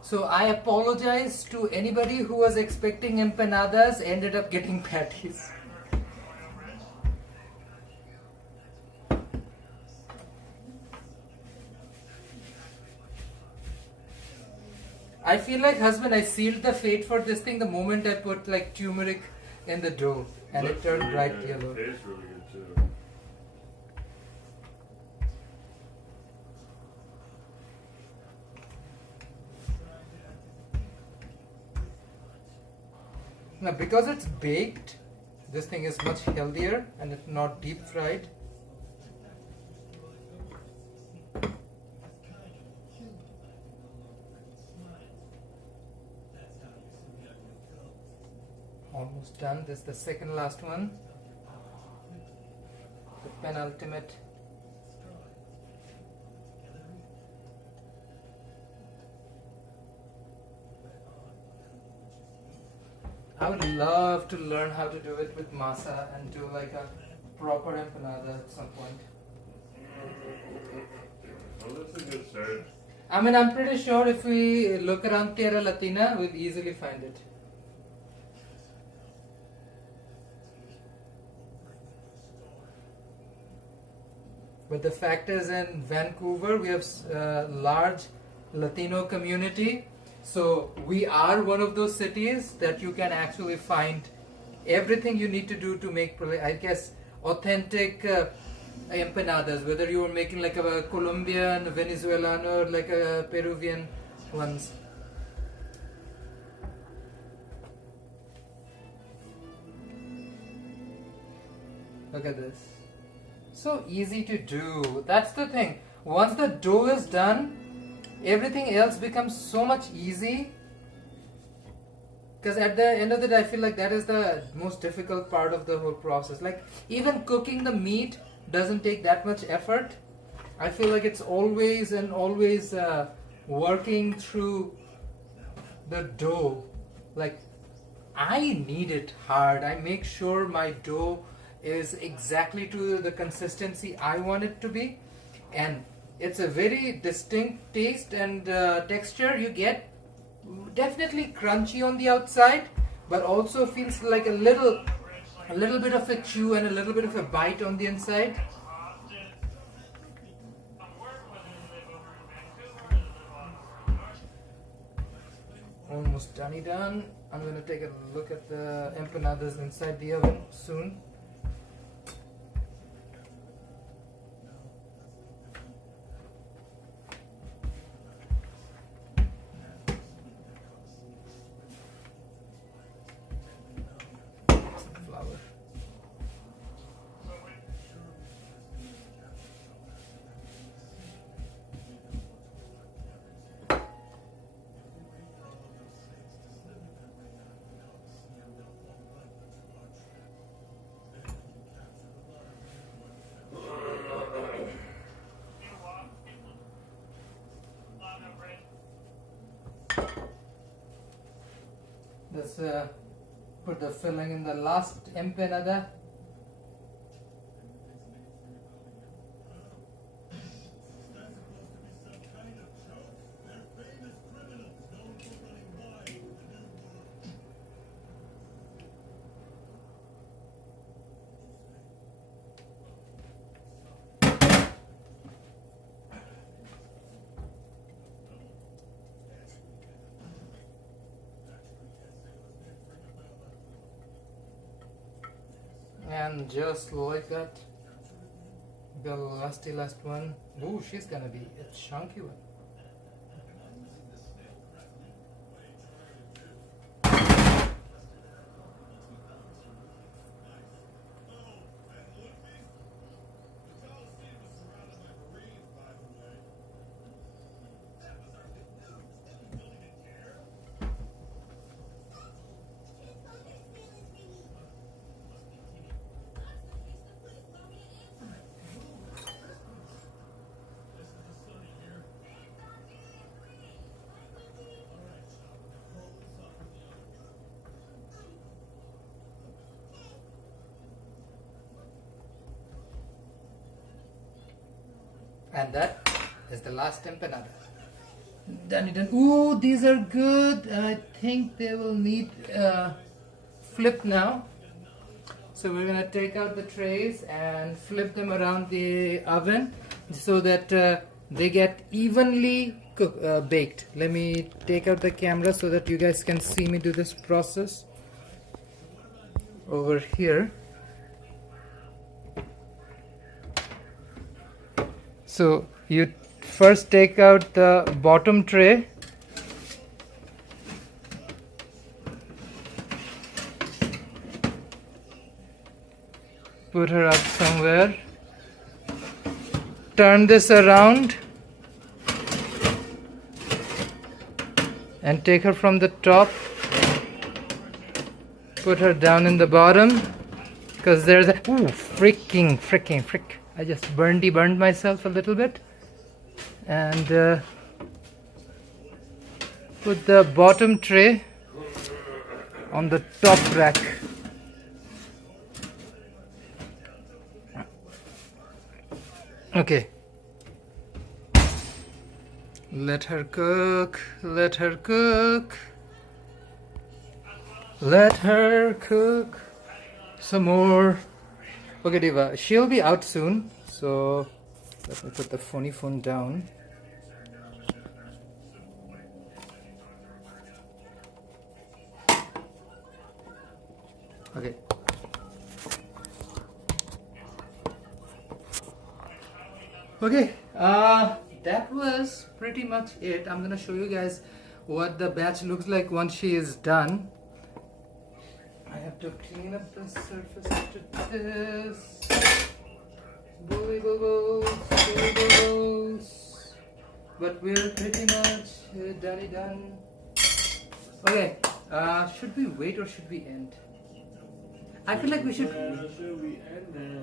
So I apologize to anybody who was expecting empanadas, ended up getting patties. I feel like, husband, I sealed the fate for this thing the moment I put like turmeric in the dough and it turned really bright good. yellow. It tastes really good too. Now, because it's baked, this thing is much healthier and it's not deep fried. Almost done. This is the second last one. The penultimate. I would love to learn how to do it with masa and do like a proper empanada at some point. Well, that's a good start. I mean, I'm pretty sure if we look around Tierra Latina, we'll easily find it. But the fact is, in Vancouver, we have large Latino community. So we are one of those cities that you can actually find everything you need to do to make, I guess, authentic empanadas, whether you are making like a Colombian, Venezuelan, or like a Peruvian ones. Look at this. So easy to do. That's the thing. Once the dough is done, everything else becomes so much easy. Because at the end of the day, I feel like that is the most difficult part of the whole process. Like even cooking the meat doesn't take that much effort. I feel like it's always working through the dough. Like I knead it hard. I make sure my dough is exactly to the consistency I want it to be, and it's a very distinct taste and texture you get. Definitely crunchy on the outside, but also feels like a little bit of a chew and a little bit of a bite on the inside. Almost done. I'm gonna take a look at the empanadas inside the oven soon. Let's put the filling in the last empanada. And just like that, the last one. Ooh, she's gonna be a chunky one. And that is the last empanada. Done. Ooh, these are good. I think they will need flip now. So we're gonna take out the trays and flip them around the oven so that they get evenly baked. Let me take out the camera so that you guys can see me do this process over here. So you first take out the bottom tray, put her up somewhere, turn this around and take her from the top, put her down in the bottom, because there's a frick. I just burned myself a little bit, and put the bottom tray on the top rack. Okay. Let her cook. Some more. Okay, Diva, she'll be out soon, so let me put the phone down. Okay. Okay, that was pretty much it. I'm gonna show you guys what the batch looks like once she is done. I have to clean up the surface after this. Bully bubbles. But we're pretty much done. Okay, should we wait or should we end? I feel like we should. Should we end now?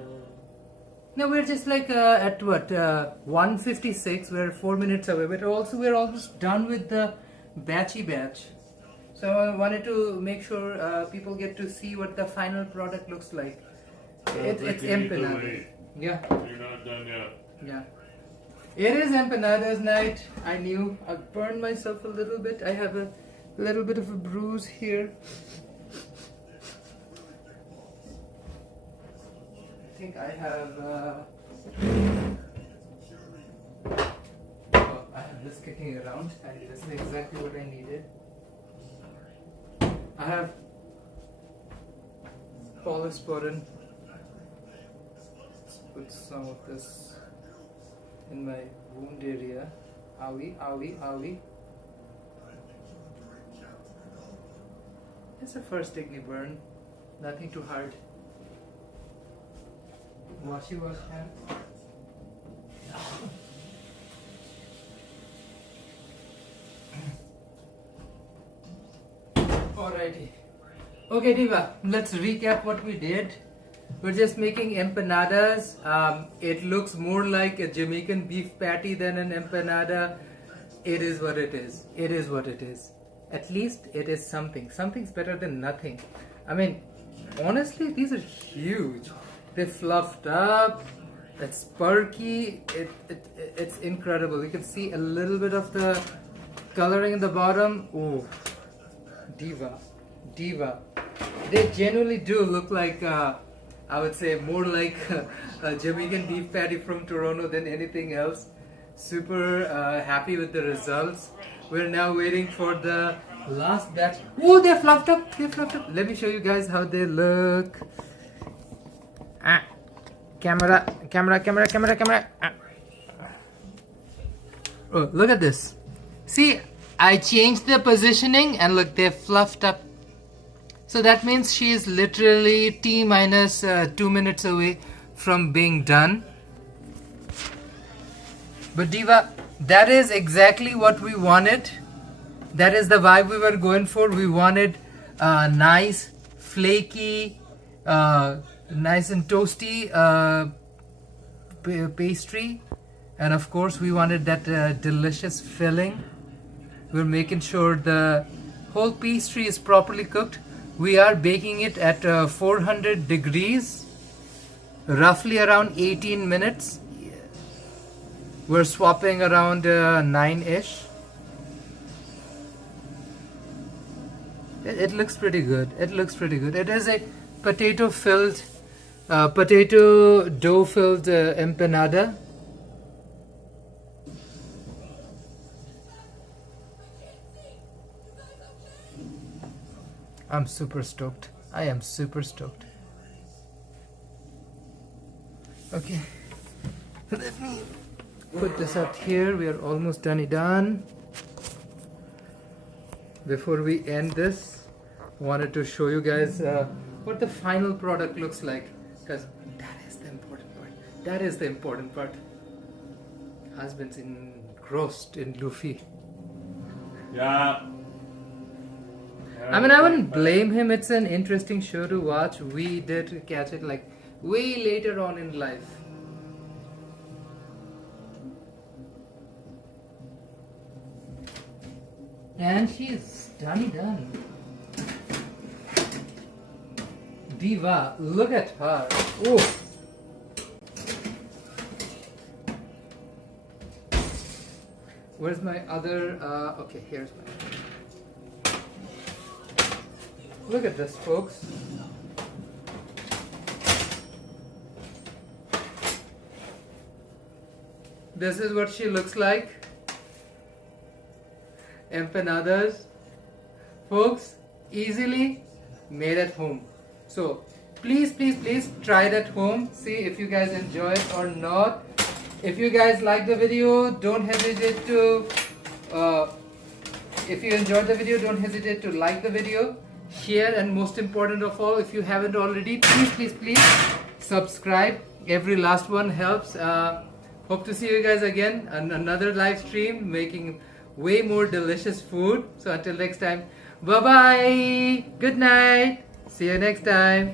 No, we're just like at what 1:56. We're 4 minutes away, but also we're almost done with the batchy batch. So I wanted to make sure people get to see what the final product looks like. It's empanadas. Yeah. You're not done yet. Yeah. It is empanadas night. I knew. I burned myself a little bit. I have a little bit of a bruise here. I think I have. Oh, I have this kicking around, and this is exactly what I needed. I have polysporin. Let's put some of this in my wound area. Owie. It's a first degree burn. Nothing too hard. Wash hands. Alrighty. Okay, Diva, let's recap what we did. We're just making empanadas. It looks more like a Jamaican beef patty than an empanada. It is what it is. It is what it is. At least it is something. Something's better than nothing. I mean, honestly, these are huge. They're fluffed up. It's perky. It's incredible. You can see a little bit of the coloring in the bottom. Oh, diva. They genuinely do look like, I would say, more like a Jamaican beef patty from Toronto than anything else. Super happy with the results. We're now waiting for the last batch. Oh, they're fluffed up. Let me show you guys how they look. Camera. Oh, look at this. See, I changed the positioning and look, they're fluffed up. So that means she is literally T minus 2 minutes away from being done. But Diva, that is exactly what we wanted. That is the vibe we were going for. We wanted nice, flaky, nice and toasty pastry, and of course we wanted that delicious filling. We're making sure the whole pastry is properly cooked. We are baking it at 400 degrees, roughly around 18 minutes. We're swapping around 9-ish. It looks pretty good. It is a potato dough filled empanada. I'm super stoked. I am super stoked. Okay, let me put this up here. We are almost done. Before we end this, wanted to show you guys what the final product looks like, because that is the important part. Husband's engrossed in Luffy. Yeah. I mean, I wouldn't blame him. It's an interesting show to watch. We did catch it like way later on in life. And she's done. Diva, look at her. Oh. Where's my other, okay, here's my. Look at this, folks. This is what she looks like. Empanadas. Folks, easily made at home. So please try it at home. See if you guys enjoy it or not. If you guys like the video, don't hesitate to if you enjoyed the video, don't hesitate to like the video, share, and most important of all, if you haven't already, please subscribe. Every last one helps. Hope to see you guys again on another live stream making way more delicious food. So until next time, bye bye, good night, see you next time.